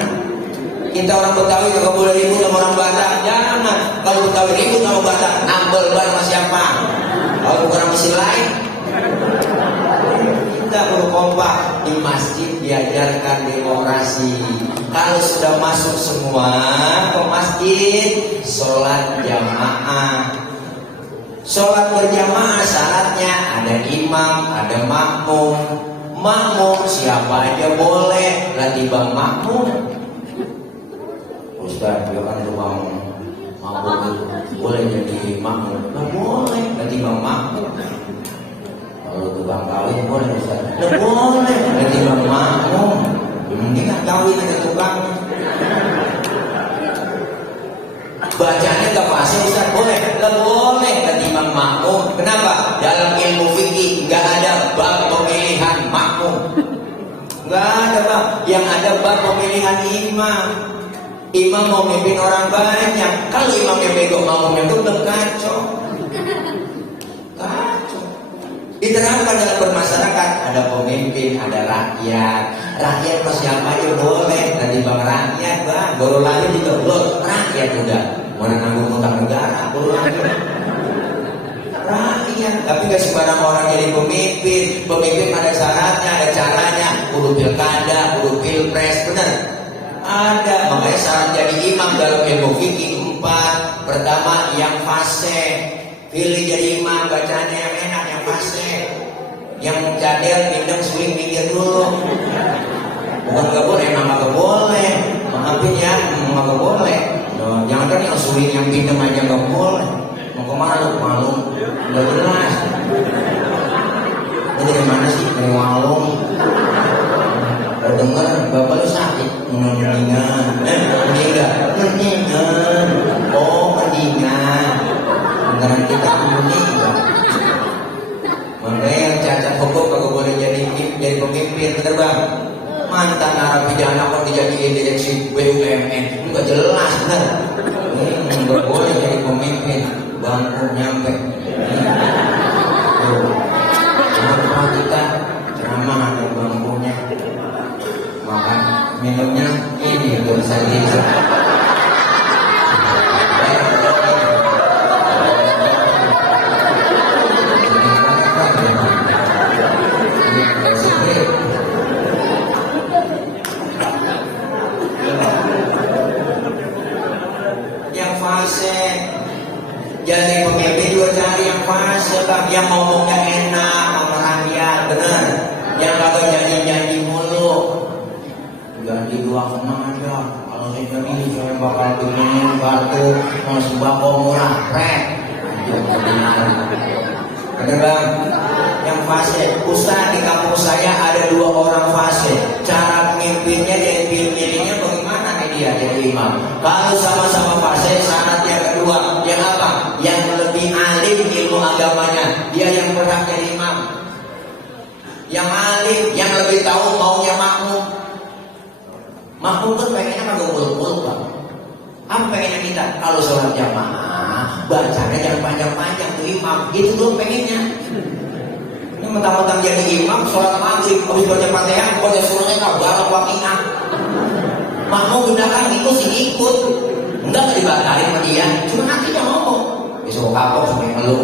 Kita orang Betawi kalau boleh ribut sama orang Batak, jangan. Kalau Betawi ribut sama Batak, nambel bar sama siapa? Kalau bukan sama mesin lain. Kita perlu kompak. Di masjid diajarkan demokrasi. Kalau sudah masuk semua ke masjid, sholat jamaah. Sholat berjamaah syaratnya ada imam, ada makmum. Makmum siapa aja boleh, lah tiba makmum. Ustaz, dia kan itu makmum boleh jadi makmum, lah boleh, lah tiba makmum. Kalau tukang kawin boleh Ustaz, lah boleh, lah tiba makmum. Ini kan kawin ada tukang. Bacanya gak pasti Ustaz, boleh, lah boleh, ketimbang makmum. Kenapa? Dalam ilmu fikih gak ada bab pemilihan makmum. Gak ada bang. Yang ada bab pemilihan imam. Imam mau mimpin orang banyak. Kalau imamnya bego makmumnya itu udah kacau. Kacau. Diterapkan dalam bermasyarakat, ada pemimpin, ada rakyat. Rakyat pas siapa aja boleh. Tadi bang rakyat bang, baru lagi juga belum. Rakyat udah. Mana nanggung utang negara, belum lagi. Rakyat, tapi gak sembarang orang jadi pemimpin. Pemimpin ada syaratnya, ada caranya. Kudu pilkada, kudu pilpres, benar? Ada, makanya syarat jadi imam dalam ilmu fikih 4. Pertama yang fasih. Pilih jadi imam, bacanya yang enak, yang fasih. Yang cadel, minum, swing, minggir dulu. Bukan gak boleh, emang gak boleh. Maafin swing yang pinjem aja nggak boleh. Mau kemana lu? Malu? Nggak jelas. Lu dari mana sih? Dari Walong. Udah denger bapak lu sakit? Mendingan. Mendingan. Oh mendingan. Beneran kita mendingan. Makanya yang cacat hukum kagak boleh jadi pemimpin, bener bang? Mantan narapidana kok dijadiin direksi BUMN, nggak jelas bener. Nggak boleh jadi pemimpin, bangku nyampe. Cuma kita ceramah ada bangkunya, makan minumnya ini nggak bisa gitu. Jadi pemimpin juga cari yang fase bang, yang ngomongnya enak sama rakyat, bener. Yang kagak janji-janji mulu. Janji doang senang aja. Kalau saya jadi saya bakal bikin kartu mau sembako murah, bener bang. Yang fase, Ustaz di kampung saya ada 2 orang fase. Cara pemimpinnya jadi pilihnya bagaimana nih dia jadi imam? Kalau sama-sama fase, syarat yang kedua, yang apa? Yang lebih alim ilmu agamanya, dia yang berhak jadi imam. Yang alim, yang lebih tahu maunya makmum. Makmum kan pengennya kagak muluk-muluk bang. Apa pengennya kita? Kalau sholat jamaah, bacanya jangan panjang-panjang tuh imam. Itu tuh pengennya. Ini mentang-mentang jadi imam, sholat maghrib, habis baca Fatihah, baca surahnya kabar waqiah. Makmum gunakan itu sih ikut. Enggak dibatalin sama dia, cuma nanti dia ngomong. Disuruh kapok sampai ngeluh.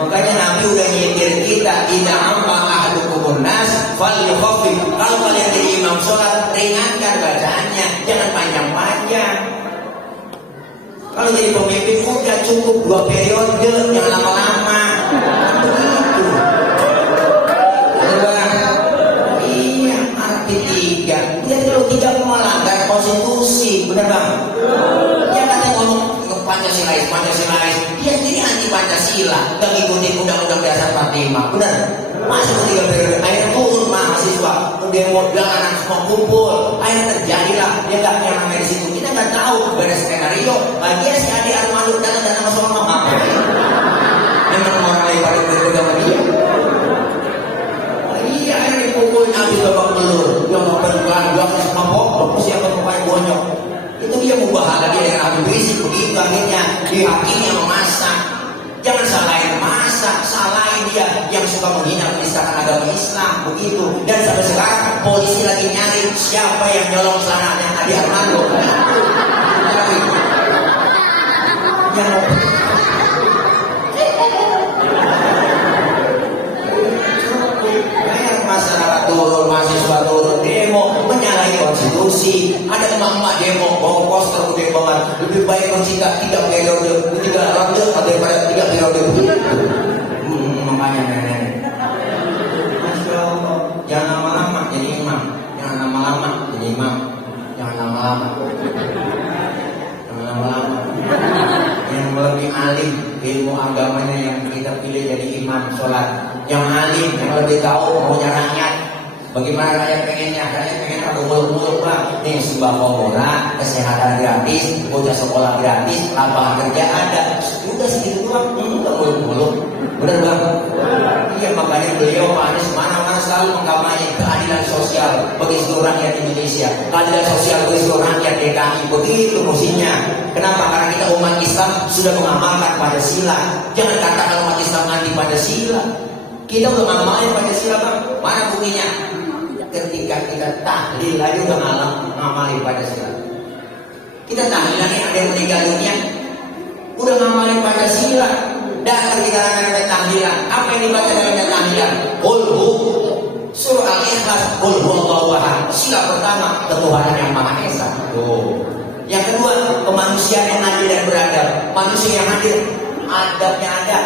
Makanya Nabi udah nyindir kita, idza amma ahadukumun nas falyukhaffif. Kalau kalian jadi imam sholat, ringankan bacaannya, jangan panjang-panjang. Kalau jadi pemimpin udah cukup 2 periode, jangan lama-lama. Begitu. Iya, arti 3. Dia kalau tidak melanggar konstitusi, benar bang? Dia katanya ngomong Pancasilais, dia sendiri anti Pancasila, gak ngikutin undang-undang dasar 45, benar? Masuk ke 3 periode, akhirnya turun mahasiswa, demo anak semua kumpul, akhirnya terjadilah dia gak yang namanya di situ. Kita nggak tahu, ada skenario, dia si Adi Armando datang sama seorang ngapain? Memang orang lain pada berpegang sama dia. Iya, akhirnya dipukul habis babak belur, yang mau berpegang, dia sama pokok, siapa pemain bonyok. Itu dia mubahalah dia dengan Habib Rizik, begitu akhirnya dihakimi yang memasak. Jangan salahin masak, salahin dia yang suka menghina menistakan agama Islam, begitu. Dan sampai sekarang polisi lagi nyari siapa yang nyolong celananya Adi Armando. Masyarakat turun, mahasiswa turun, demo menyalahi konstitusi. Ada emak-emak demo bawa poster gede banget, lebih baik mencipta 3 periode, 3 ronde daripada 3 periode. Makanya nenek, Masya Allah, jangan lama-lama jadi imam, jangan lama-lama jadi imam, jangan lama-lama, jangan lama-lama. Yang lebih alim ilmu agamanya yang kita pilih jadi imam sholat. Yang alim, yang lebih tahu maunya rakyat. Bagaimana rakyat pengennya? Rakyat pengen aku muluk-muluk bang. Nih sembako murah, kesehatan gratis, bocah sekolah gratis, lapangan kerja ada. Udah segitu doang, enggak muluk-muluk. Bener bang? Iya, makanya beliau Pak Anies mana-mana selalu mengkampanyekan keadilan sosial bagi seluruh rakyat Indonesia. Keadilan sosial bagi seluruh rakyat DKI. Begitu mestinya. Kenapa? Karena kita umat Islam sudah mengamalkan Pancasila. Jangan katakan umat Islam anti Pancasila. Kita udah ngamalin Pancasila bang. Mana buktinya? Ketika kita tahlil aja udah ngamalin Pancasila. Kita tahlilan nih ada yang meninggal dunia, udah ngamalin Pancasila. Datang di kalangan tahlilan. Apa yang dibaca dalam tahlilan? Qul hu, surah Al-Ikhlas, Qul huwallahu ahad. Sila pertama, ketuhanan yang Maha Esa. Yang kedua, kemanusiaan yang adil dan beradab. Manusia yang adil, adabnya ada.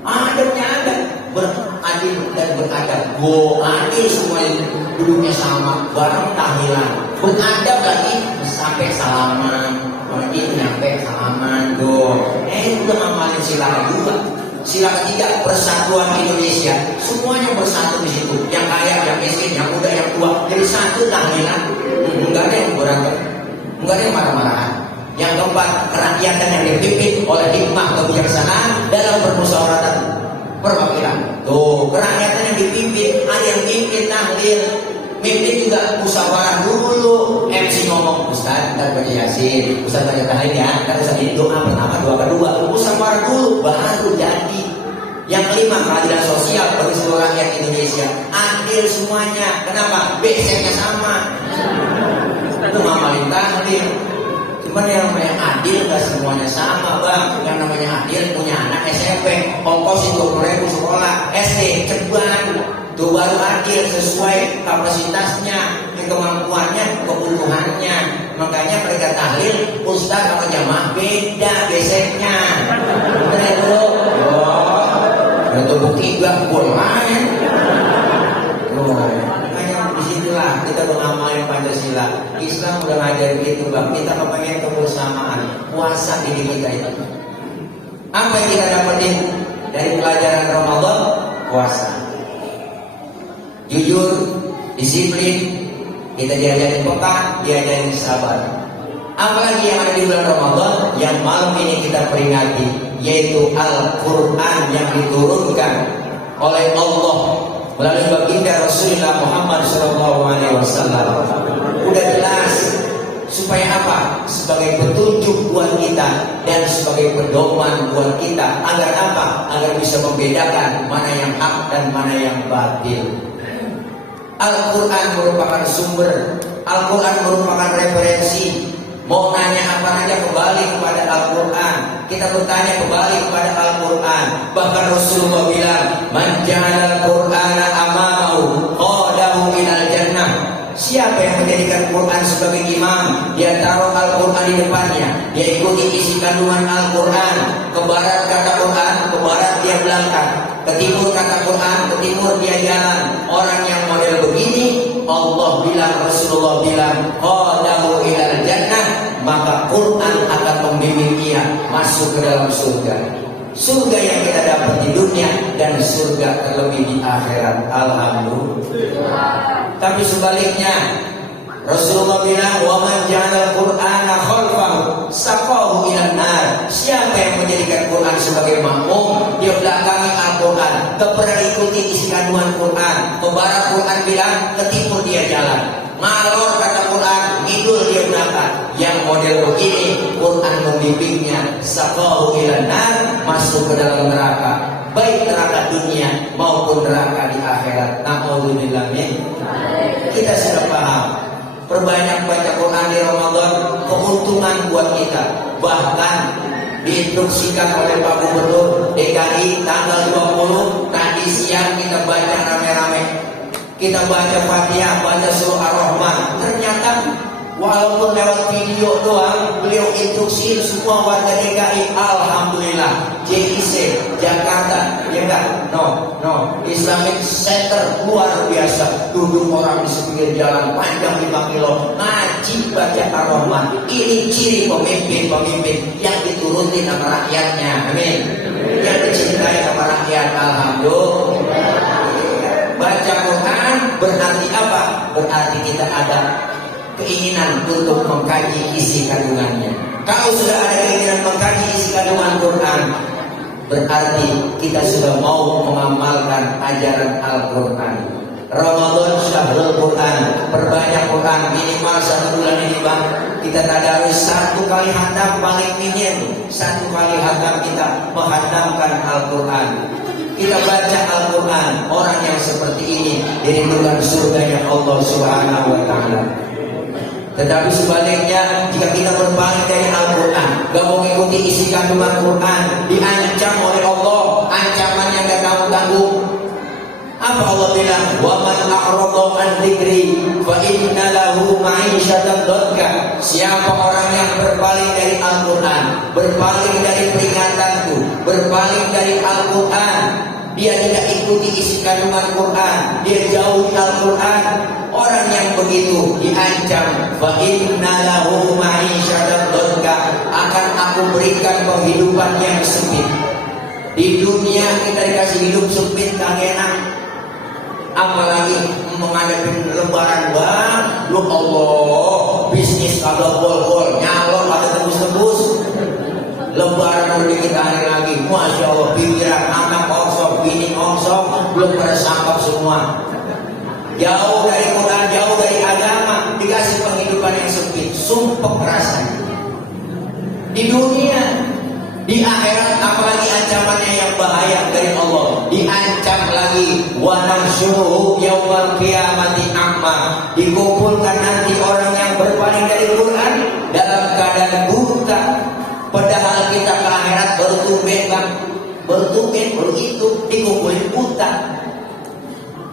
Adabnya ada, beradil dan beradab. Adil semuanya duduknya sama, bareng tahlilan. beradab lagi sampai salaman, lagi nyampe salaman tuh. Udah ngamalin sila kedua. Sila ketiga, persatuan Indonesia. Semuanya bersatu di situ. Yang kaya, yang miskin, yang muda, yang tua. Jadi satu tahlilan. Enggak ada yang berantem, enggak ada yang marah-marahan. Yang keempat, kerakyatan yang dipimpin oleh hikmah kebijaksanaan dalam permusyawaratan perwakilan. Tuh, kerakyatan yang dipimpin, ada yang pimpin tahlil, mimpin juga musyawarah dulu. MC ngomong, Ustaz, ntar baca Yasin, Ustaz baca tahlil ya, ntar Ustaz ini doa pertama, doa kedua, musyawarah dulu, baru jadi. Yang kelima, keadilan sosial bagi seluruh rakyat Indonesia. Adil semuanya. Kenapa? Basicnya sama. Itu ngamalin tahlil. Cuman yang namanya adil gak semuanya sama, Bang. Yang namanya adil punya anak SMP, ongkos 20.000 sekolah, SD ceban. Itu baru adil sesuai kapasitasnya, kemampuannya, kebutuhannya. Makanya mereka tahlil, ustaz sama jamaah beda basicnya. Bener itu. Itu bukti gak boleh. Makanya disitulah kita mengamalkan Pancasila. Islam udah ngajarin gitu, Bang. Kita kepengen kebersamaan, puasa diri kita itu. Apa yang kita dapetin dari pelajaran Ramadan? Puasa. Jujur, disiplin, kita diajarin peka, diajarin sabar. Apalagi yang ada di bulan Ramadan yang malam ini kita peringati, yaitu Al-Quran yang diturunkan oleh Allah melalui baginda Rasulullah Muhammad SAW. Udah jelas. Supaya apa? Sebagai petunjuk buat kita dan sebagai pedoman buat kita. Agar apa? Agar bisa membedakan mana yang hak dan mana yang batil. Al-Quran merupakan sumber, Al-Quran merupakan referensi. Mau nanya apa aja kembali kepada Al-Quran. Kita bertanya kembali kepada Al-Quran. Bahkan Rasulullah bilang, "Man ja'ala al-Qur'ana amamahu qadahu ilal jannah." Siapa yang menjadikan Quran sebagai imam, dia taruh Al-Quran di depannya, dia ikuti isi kandungan Al-Quran. Ke barat kata Quran, ke barat dia belakang. Ke timur kata Quran, ke timur dia jalan. Orang yang model begini, Allah bilang, Rasulullah bilang, qadahu ilal jannah, maka Quran akan membimbing dia masuk ke dalam surga. Surga yang kita dapat di dunia dan surga terlebih di akhirat. Alhamdulillah. Tapi sebaliknya, Rasulullah bilang, "Wa man ja'ala al-Qur'ana khalfahu saqahu ilan nar." Siapa yang menjadikan Quran sebagai makmum, dia belakangi Al-Quran, tak pernah ikuti isi kandungan Quran. Ke barat Quran bilang, ke timur dia jalan. Ngalor kata Quran, ngidul dia belakang. Yang model begini, Quran membimbingnya saqahu ilan nar, masuk ke dalam neraka. Baik neraka dunia maupun neraka di akhirat. Na'udzubillah min. Kita sudah paham. Perbanyak baca Quran di Ramadan, keuntungan buat kita. Bahkan diinstruksikan oleh Pak Gubernur DKI tanggal 20 tadi siang kita baca rame-rame. Kita baca Fatihah, baca surah Ar-Rahman. Ternyata walaupun lewat video doang, beliau instruksi semua warga DKI. Alhamdulillah. JIC Jakarta, ya enggak? No. Islamic Center luar biasa. Duduk orang di sepinggir jalan panjang 5 kilo, ngaji baca Ar-Rahman. Ini ciri pemimpin yang dituruti sama rakyatnya. Amin. Yang dicintai sama rakyat. Alhamdulillah. Baca Quran berarti apa? Berarti kita ada keinginan untuk mengkaji isi kandungannya. Kalau sudah ada keinginan mengkaji isi kandungan Quran, berarti kita sudah mau mengamalkan ajaran Al-Quran. Ramadan syahrul Quran, perbanyak Quran, minimal 1 bulan ini, Bang. Kita tadarus 1 kali khatam paling minim. 1 kali khatam kita menghatamkan Al-Quran. Kita baca Al-Quran, orang yang seperti ini dirindukan surganya Allah Subhanahu wa Ta'ala. Tetapi sebaliknya, jika kita berpaling dari Al-Quran, gak mau mengikuti isi kandungan Quran, diancam oleh Allah, ancaman yang gak kamu tanggung. Apa Allah bilang? Wa man a'rada an dzikri fa inna lahu ma'isyatan dhanka. Siapa orang yang berpaling dari Al-Quran, berpaling dari peringatanku, berpaling dari Al-Quran, dia tidak ikuti isi kandungan Quran, dia jauhi Al-Quran, orang yang begitu diancam diancam, fa inna lahu ma'isyatan dhanka, akan aku berikan penghidupan yang sempit. Di dunia kita dikasih hidup sempit, tak enak, apalagi menghadapi lebaran bang, lu Allah, bisnis kagak bol-bol, nyalon pada tembus-tembus. Lebaran udah dikit hari lagi, masya Allah, pikiran anak kosong, bini kosong, belum pada sangkap semua. Jauh dari Quran, jauh dari agama, dikasih penghidupan yang sempit, sumpah rasanya. Di dunia, di akhirat, apalagi ancamannya yang bahaya dari Allah. Diancam lagi, wa nahsyuruhu yaumal qiyamati a'ma, dikumpulkan nanti orang yang berpaling dari Quran dalam keadaan buta. Padahal kita ke akhirat baru tumben bang, baru tumben, baru itu dikumpulin buta.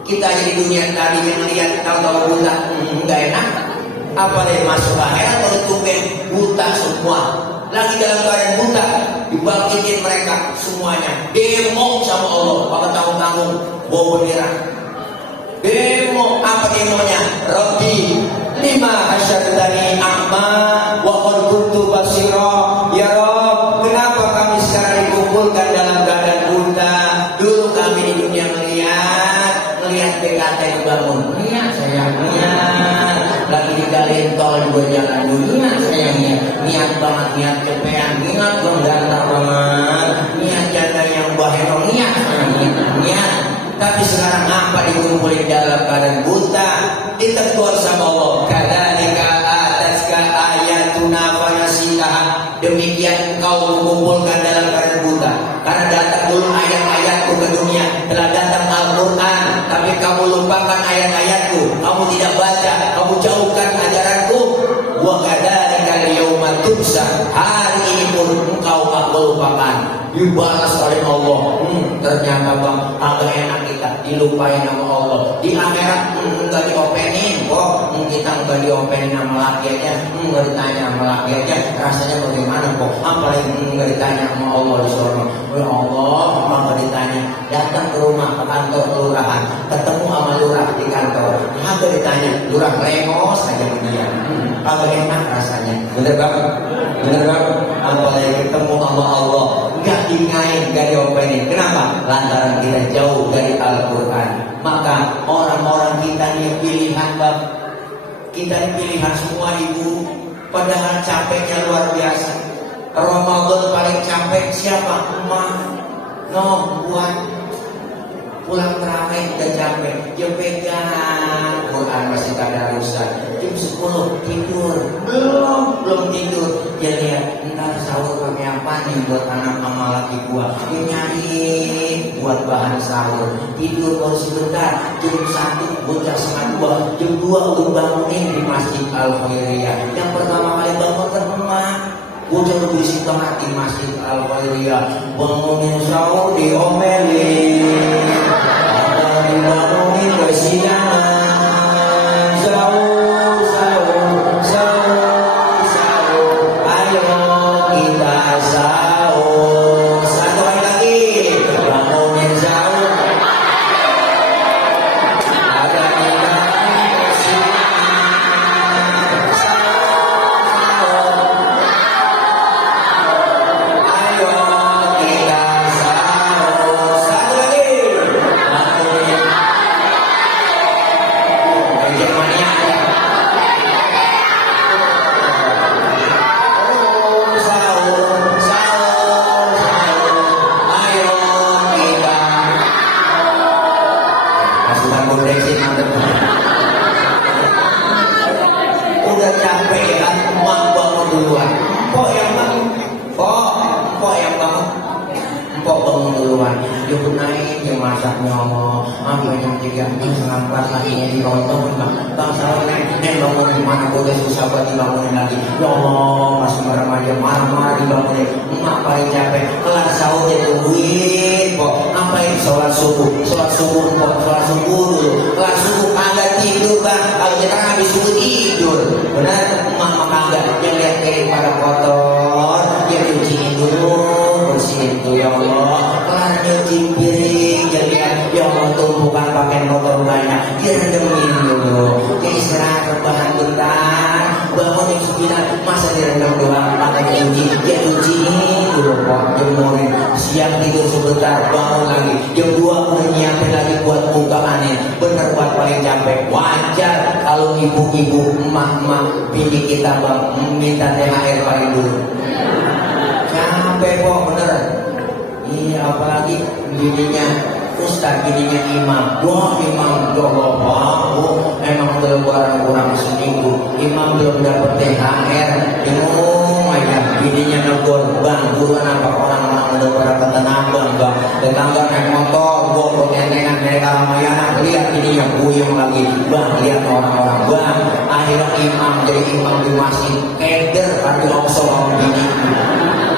Kita aja di dunia tadi yang melihat tahu-tahu buta, nggak enak. Apalagi masuk akhirat baru tumben buta semua. Lagi dalam keadaan buta, dibangkitin mereka semuanya. Demo sama Allah, pakai tanggung-tanggung, bawa bendera. Demo, apa demonya? Rabbi lima hasyadani a'ma wa qad kuntu basira. Ya Rabb, kenapa kami sekarang dikumpulkan dalam keadaan buta? Dulu kami di dunia melihat PKT dibangun, lihat sayangnya. Lagi digaliin tol juga jalan dunia sayangnya. Niat banget, niat cepean, niat ganteng banget, niat janda yang bahenong, niat. Tapi sekarang apa dikumpulin dalam keadaan buta? Ditegur sama Allah. Kadzalika atatka ayatuna fanasitaha. Demikian engkau mengumpulkan dalam keadaan buta. Karena datang dulu ayat-ayatku ke dunia, telah datang Al-Quran, tapi kamu lupakan ayat-ayatku, kamu tidak baca, kamu jauhkan ajaranku. Wa kadzalika al-yauma tujza. Hari ini pun engkau melupakan, dibalas oleh Allah. Ternyata bang, agak enak kita dilupain sama Allah. Di akhirat enggak diopenin kok, kita enggak diopenin sama laki aja, enggak ditanya sama laki aja rasanya bagaimana kok. Apalagi enggak ditanya sama Allah di surga. Ya Allah, enggak ditanya. Datang ke rumah, ke kantor kelurahan, ketemu sama lurah di kantor, agak ditanya, lurah lemos aja sama dia. Agak enak rasanya. Bener bang? Bener bang? Apalagi ketemu sama Allah, enggak dingain, enggak diopenin. Kenapa? Lantaran kita jauh dari Al-Quran. Maka orang-orang kita ini pilihan bang, kita ini pilihan semua ibu. Padahal capeknya luar biasa. Ramadan paling capek siapa? Emak. Buat pulang terawih udah capek, dia pegang Quran masih tadarusan. Jam 10 tidur, belum tidur. Dia lihat ntar sahur pakai apa nih buat anak sama laki gua. Dia nyari buat bahan sahur. Tidur baru sebentar, jam 1 bocah setengah 2, jam 2 udah bangunin di Masjid Al-Khairiyah. Yang pertama kali bangun kan emak. Bocah udah berisik banget di Masjid Al-Khairiyah. Bangunin sahur diomelin, ada dibangunin kesiangan. Sahur, ayo kita sahur. Satu kali lagi, bangunin sahur. Ada dibangunin kesiangan. Sahur. Ayo kita sahur. Satu lagi, bangunin. Bagaimana? Udah capek ya, emak bangun duluan. Empok yang bangun, empok yang bangun. Empok bangun duluan. Dia benahin, dia masak nyomot. Ambil yang 3, setengah 4 lakinya dirontok. Bang sahur nek bangun gimana? Gue udah susah buat dibangunin lagi. Ya Allah, masih remaja marah-marah dibangunin. Emak paling capek, kelar sahur dia tungguin. Kok ngapain sholat subuh kok, sholat subuh dulu. Kelar subuh kagak tidur bang. Kalau kita kan habis subuh tidur, benar? Emak kagak. Yang lihat piring pada kotor, dia cuciin dulu, bersihin tuh ya Allah. Kelar nyuci piring, dia lihat ya Allah tumpukan pakai kotor banyak, dia redemin dulu. Dia istirahat rebahan bentar. Kita masa direndam doang, pakai cuci, ya cuci dulu kok, jemurin. Siang tidur sebentar, bangun lagi. Jam 2 udah nyiapin lagi buat buka angin. Bener buat paling capek. Wajar kalau ibu-ibu, emak-emak, bini kita bang minta THR paling dulu. Capek kok bener. Iya apalagi bininya Ustaz, bininya imam. Wah imam doang, emang lebaran kurang seminggu. Imam belum dapat THR. Aja bininya negor, bang buruan apa orang-orang udah pada ketenang bang. Tetangga naik motor, gua berkendengan mereka ramayana. Lihat bininya buyung lagi, bang lihat orang-orang bang. Akhirnya imam jadi imam di masjid, keder tapi longsor sama bini.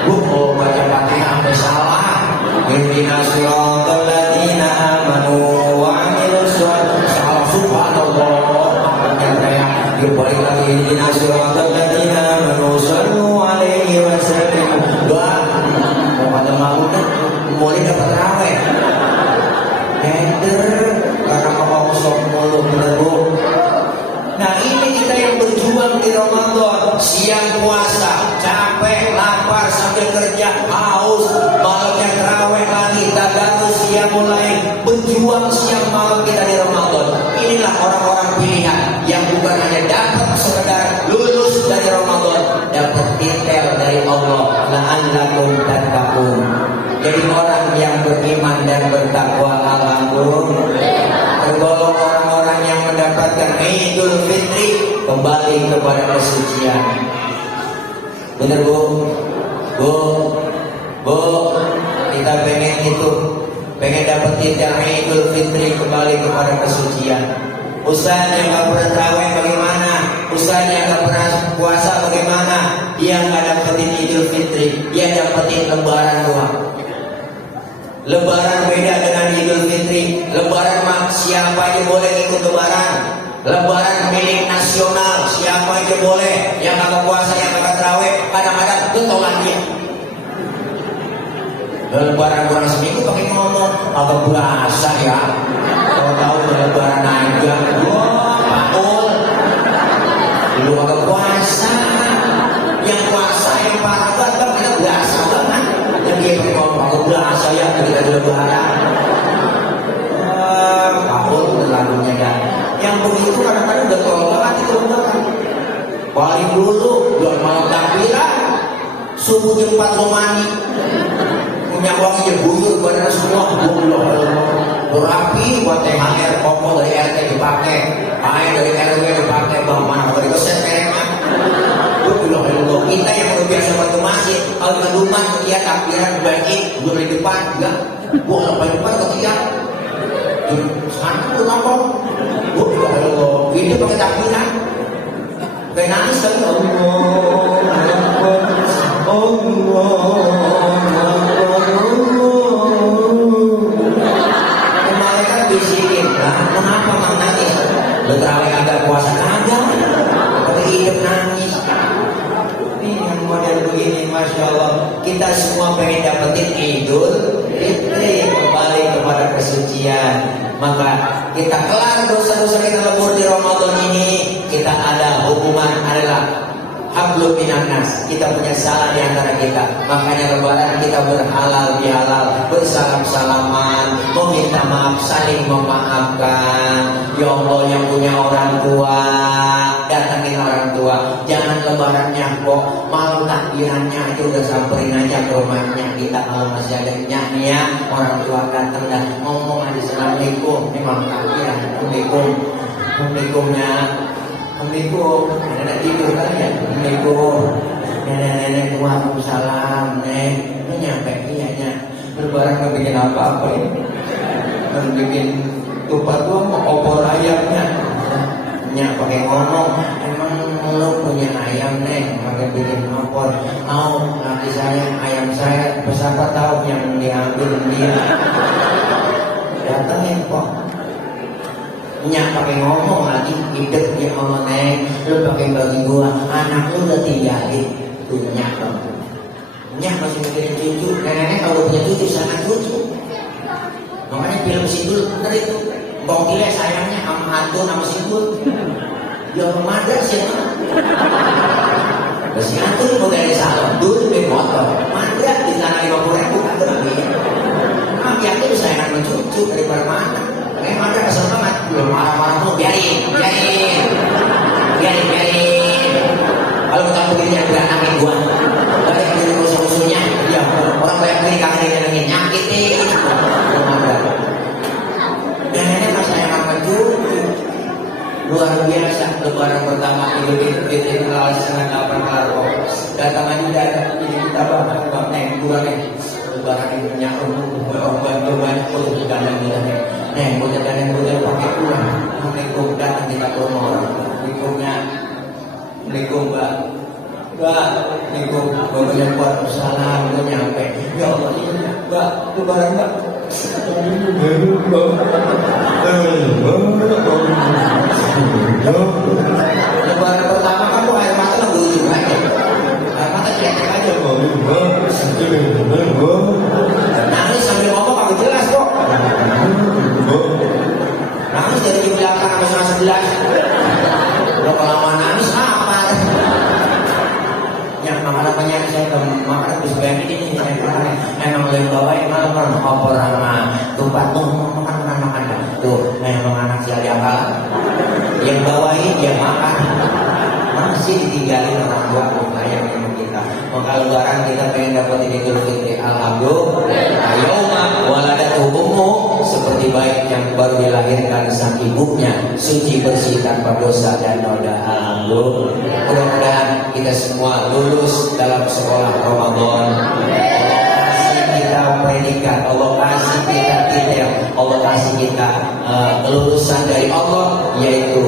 Kalau baca Fatihah sampai salah. Ihdinas siratal ladzina amanu wa 'amilus shalihati. Salah subhanallah. Makanya saya balik lagi ihdinas siratal ladzina amanu sallu 'alaihi wa sallimu. Doa mau pada malu kan boleh dapat raweh. Keder karena mau sok mulu bener Bu. Nah ini kita yang berjuang di Ramadan, siang puasa, capek, lapar sambil kerja, haus, malamnya terawih lagi, tadarus siang mulai berjuang siang malam kita di Ramadan. Inilah orang-orang pilihan yang bukan hanya dapat sekedar lulus dari Ramadan, dapat detail dari Allah. La'allakum tattaqun. Jadi orang yang beriman dan bertakwa, alhamdulillah, tergolong orang-orang yang mendapatkan Idul Fitri, kembali kepada kesucian. Benar Bu? Bu, kita pengen itu, pengen dapetin yang Idul Fitri, kembali kepada kesucian. Ustaz yang gak pernah tarawih bagaimana? Ustaz yang gak pernah puasa bagaimana? Dia gak dapetin Idul Fitri, dia dapetin lebaran doang. Lebaran beda dengan Idul Fitri. Lebaran mah siapa aja boleh ikut lebaran. Lebaran milik nasional, siapa aja boleh. Yang kagak puasa, yang kagak tarawih, kadang-kadang getolan dia. Lebaran kurang seminggu pakai ngomong agak berasa ya. Kalau tahu udah lebaran aja. Wah, Paul. Lu agak puasa. Yang puasa yang parah kan ada berasa banget. Yang dia pakai ngomong agak berasa ya ketika di lebaran. Paul lagunya kan. Yang begitu kadang-kadang udah tolong banget itu lebaran. Paling dulu buat malam takbiran, subuh jam 4 lo mandi. Punya uangnya buyur badan semua, berapi buat THR, pokok dari RT dipakai, air dari RW dipakai, bang mana dari keset mereka. Kita yang udah biasa bantu masjid, kalau ke rumah dia takbiran bagi dulu di depan, enggak, buang apa depan ketiak. Sana lu nongkrong, itu pakai takbiran, kayak nangis kan, mereka bisikin, kenapa mang nangis? Betrawih agak puasa kagak, tapi hidup nangis. Ini yang model begini, masya Allah. Kita semua pengen dapetin Idul Fitri, kembali kepada kesucian. Maka kita kelar dosa-dosa kita lebur di Ramadan ini. Kita ada hukuman adalah hablum minan nas. Kita punya salah di antara kita. Makanya lebaran kita berhalal bihalal, bersalam-salaman, meminta maaf, saling memaafkan. Ya Allah yang punya orang tua, datangin orang tua. Jangan lebarannya kok malam takbirannya itu udah samperin aja ke rumahnya kita. Kalau masih ada nyanyi ya, orang tua datang dan ngomong aja assalamualaikum. Ini malam takbiran, assalamualaikum, assalamualaikumnya. Assalamualaikum, nenek tidur kali ya. Assalamualaikum, nenek waalaikumsalam, nek. Ini nyampe nya. Lebaran gak bikin apa-apa ini. Kan bikin tupat doang mau opor ayamnya. Nyak pakai ngomong, emang lu punya ayam nek, pakai bikin opor. Nanti saya ayam saya, siapa tahu yang diambil dia. Datangin kok. Nyak pakai ngomong lagi, hidup ya Allah neng, lu pakai bagi gua, anak lu udah tinggalin, tuh nyak dong. Nyak masih mikirin cucu, nenek kalau punya cucu sangat cucu. Makanya film Sidul bener itu, bongkilnya sayangnya sama hantu sama Sidul. Ya madar sih Terus ngatur modal di salon, dulu beli motor, mandrak di tanah 50.000 kan lebih. Nah, yang itu saya enak mencucu daripada mana? Kayak mandrak kesel banget, belum marah-marah tuh biarin. Kalau kita begini yang beranangin gua, balik dari musuh-musuhnya, ya orang banyak begini kagak nyenengin, nyakitin. Dan ini pas saya enak mencucu, luar biasa. Lebaran pertama Idul Fitri tanggal 8 Maret. Datang aja ini kita banget bang neng kurang nih. Lebaran ini punya orang banyak untuk dandang mudahnya. Neng mudah pakai kurang. Assalamualaikum datang kita ke rumah orang. Assalamualaikum mbak. Assalamualaikum. Barunya buat salam udah nyampe. Ya Allah ini mbak lebaran mbak. Lebaran pertama kamu air mata nunggu aja. Air mata cetek aja. Nangis sambil ngomong kamu jelas kok. Nangis dari di belakang sampai 11. Udah kelamaan nangis apa? Yang namanya saya makan habis banyak ini saya kemarin emang lebih bawain malam opor sama tupat makan tuh memang anak saya diakal yang bawain dia makan masih ditinggalin orang tua kayak memang kita. Maka lebaran kita pengen dapat Idul Fitri, alhamdulillah. Ayo waladat hukummu seperti baik yang baru dilahirkan sang ibunya, suci bersih tanpa dosa dan noda. Alhamdulillah. Mudah-mudahan kita semua lulus dalam sekolah Ramadan. Allah kasih kita predikat, Allah kasih kita titel, Allah kasih kita kelulusan dari Allah, yaitu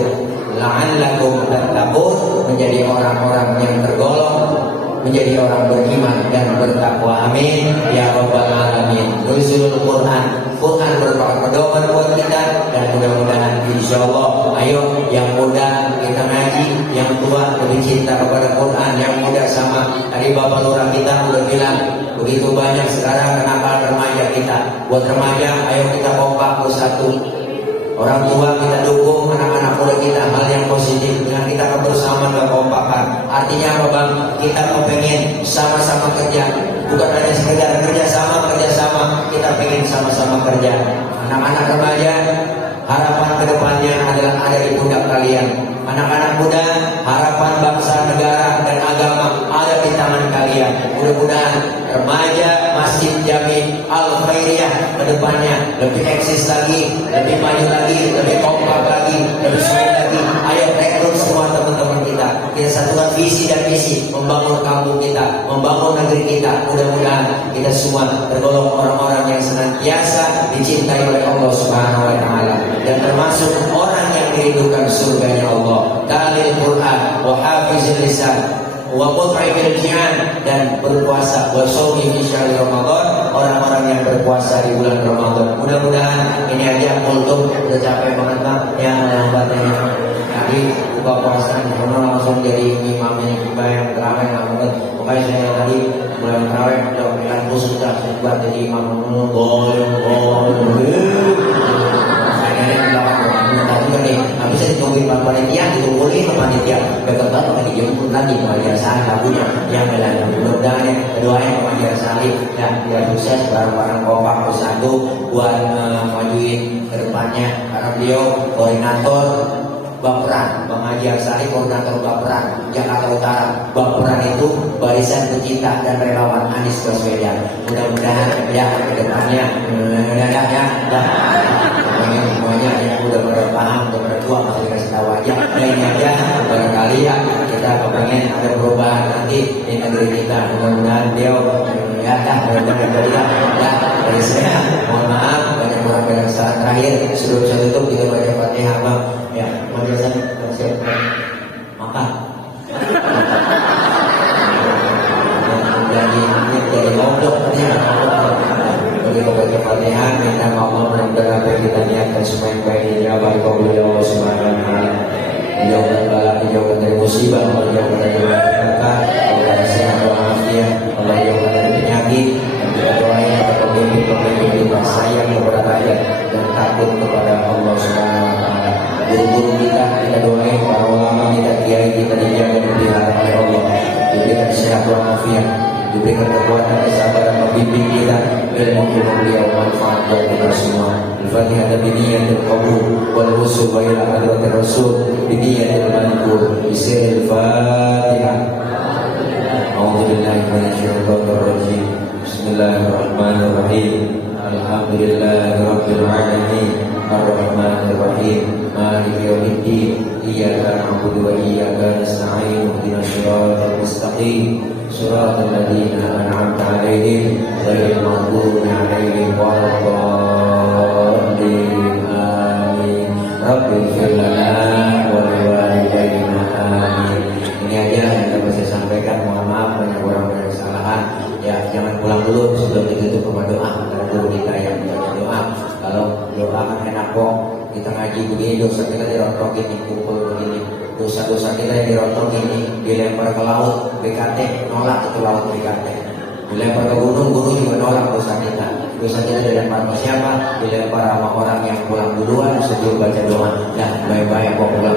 la'allakum tattaqun, menjadi orang-orang yang tergolong menjadi orang beriman dan bertakwa. Amin ya rabbal alamin. Nuzulul Quran merupakan pedoman buat kita, dan mudah-mudahan insyaallah ayo yang muda kita ngaji, yang tua lebih cinta kepada Quran. Yang muda sama tadi Bapak Lurah kita udah bilang begitu banyak sekarang kenakalan remaja kita. Buat remaja ayo kita kompak bersatu. Orang tua kita dukung anak-anak muda kita hal yang positif dengan kita kebersamaan dan kompakan. Artinya apa bang? Kita pengen sama-sama kerja, bukan hanya sekedar kerja sama. Kita pengen sama-sama kerja. Anak-anak remaja, harapan kedepannya adalah ada di pundak kalian. Anak-anak muda, harapan bangsa, negara, dan agama ada di tangan kalian. Mudah-mudahan remaja Masjid Jami Al Khairiyah kedepannya lebih eksis lagi, lebih maju lagi, lebih kompak lagi, lebih solid lagi. Ayo rekrut semua teman-teman kita. Kita satukan visi dan misi membangun kampung kita, membangun negeri kita. Mudah-mudahan kita semua tergolong orang-orang yang senantiasa dicintai oleh Allah Subhanahu wa taala, dan termasuk orang yang dirindukan surganya Allah. Talil Quran wa hafizil lisan wa mut'imil ji'an, dan berpuasa wa shaumi fi syahr Ramadan, orang-orang yang berpuasa di bulan Ramadan. Mudah-mudahan ini aja kultum udah capek banget Bang yang lambatnya. Tadi buka puasa langsung jadi imamnya juga yang terawih nggak mungkin. Makanya saya tadi bulan terawih udah bilang khusus sudah buat jadi imam boleh. Tapi saya ditungguin Pak Panitia, ditungguin Pak Panitia. Betul-betul Pak dijemput lagi pengajian lagunya yang adalah mudah-mudahan doain pengajian salib dan biar sukses bareng-bareng kompak bersatu buat majuin ke depannya, karena beliau koordinator Baperan, pengajian salib koordinator Baperan Jakarta Utara. Baperan itu barisan pecinta dan relawan Anies Baswedan. Mudah-mudahan ya ke depannya semuanya yang udah paham, udah tua masih kasih tahu aja. Nah ini aja barangkali ya kita kepengen ada perubahan nanti di negeri kita. Mudah-mudahan beliau dari saya mohon maaf banyak kurang dari saat terakhir. Sebelum saya tutup kita baca Fatihah Bang. Ya, madrasah siap makan. Jadi lombok ya. Kita baca Fatihah, minta Allah mudah-mudahan apa yang kita niatkan semua yang baik dijawab oleh Allah Subhanahu wa taala. Dijauhkan bala, dijauhkan dari musibah, dijauhkan dari malapetaka, Allah sehat walafiat, Allah jauhkan dari penyakit. Dan kita doain kepada pemimpin kita sayang kepada rakyat dan takut kepada Allah Subhanahu wa taala. Guru-guru kita doain, para ulama kita, kiai kita dijaga dan dipelihara oleh Allah. biniyatil qabul wal wusul wa ila hadratir rasul biniyatil manqul bisiril fatihah. A'udzu billahi minasyaitonir rajim. Bismillahirrahmanirrahim. Alhamdulillahi rabbil alamin. Ar-rahmanir rahim. Maliki yaumiddin. Iyyaka na'budu wa iyyaka nasta'in. Ihdinas siratal mustaqim. Shiratal ladzina an'amta 'alaihim ghairil maghdubi 'alaihim waladdallin. Amin. Rabbighfir lana wa liwalidayna. Amin. Ini aja yang dapat saya sampaikan. Mohon maaf banyak orang yang kesalahan. Ya, jangan pulang dulu sebelum ditutup sama doa. Karena guru kita yang baca doa. Kalau doa kan enak kok. Kita ngaji begini, dosa kita dirontokin, dikumpul begini. Dosa-dosa kita yang dirontokin ini dilempar ke laut, BKT nolak itu laut BKT. Dilempar ke gunung, gunung juga nolak dosa kita. Dosa kita dilempar ke siapa? Dilempar sama orang yang pulang duluan sebelum baca doa. Ya, baik-baik kok pulang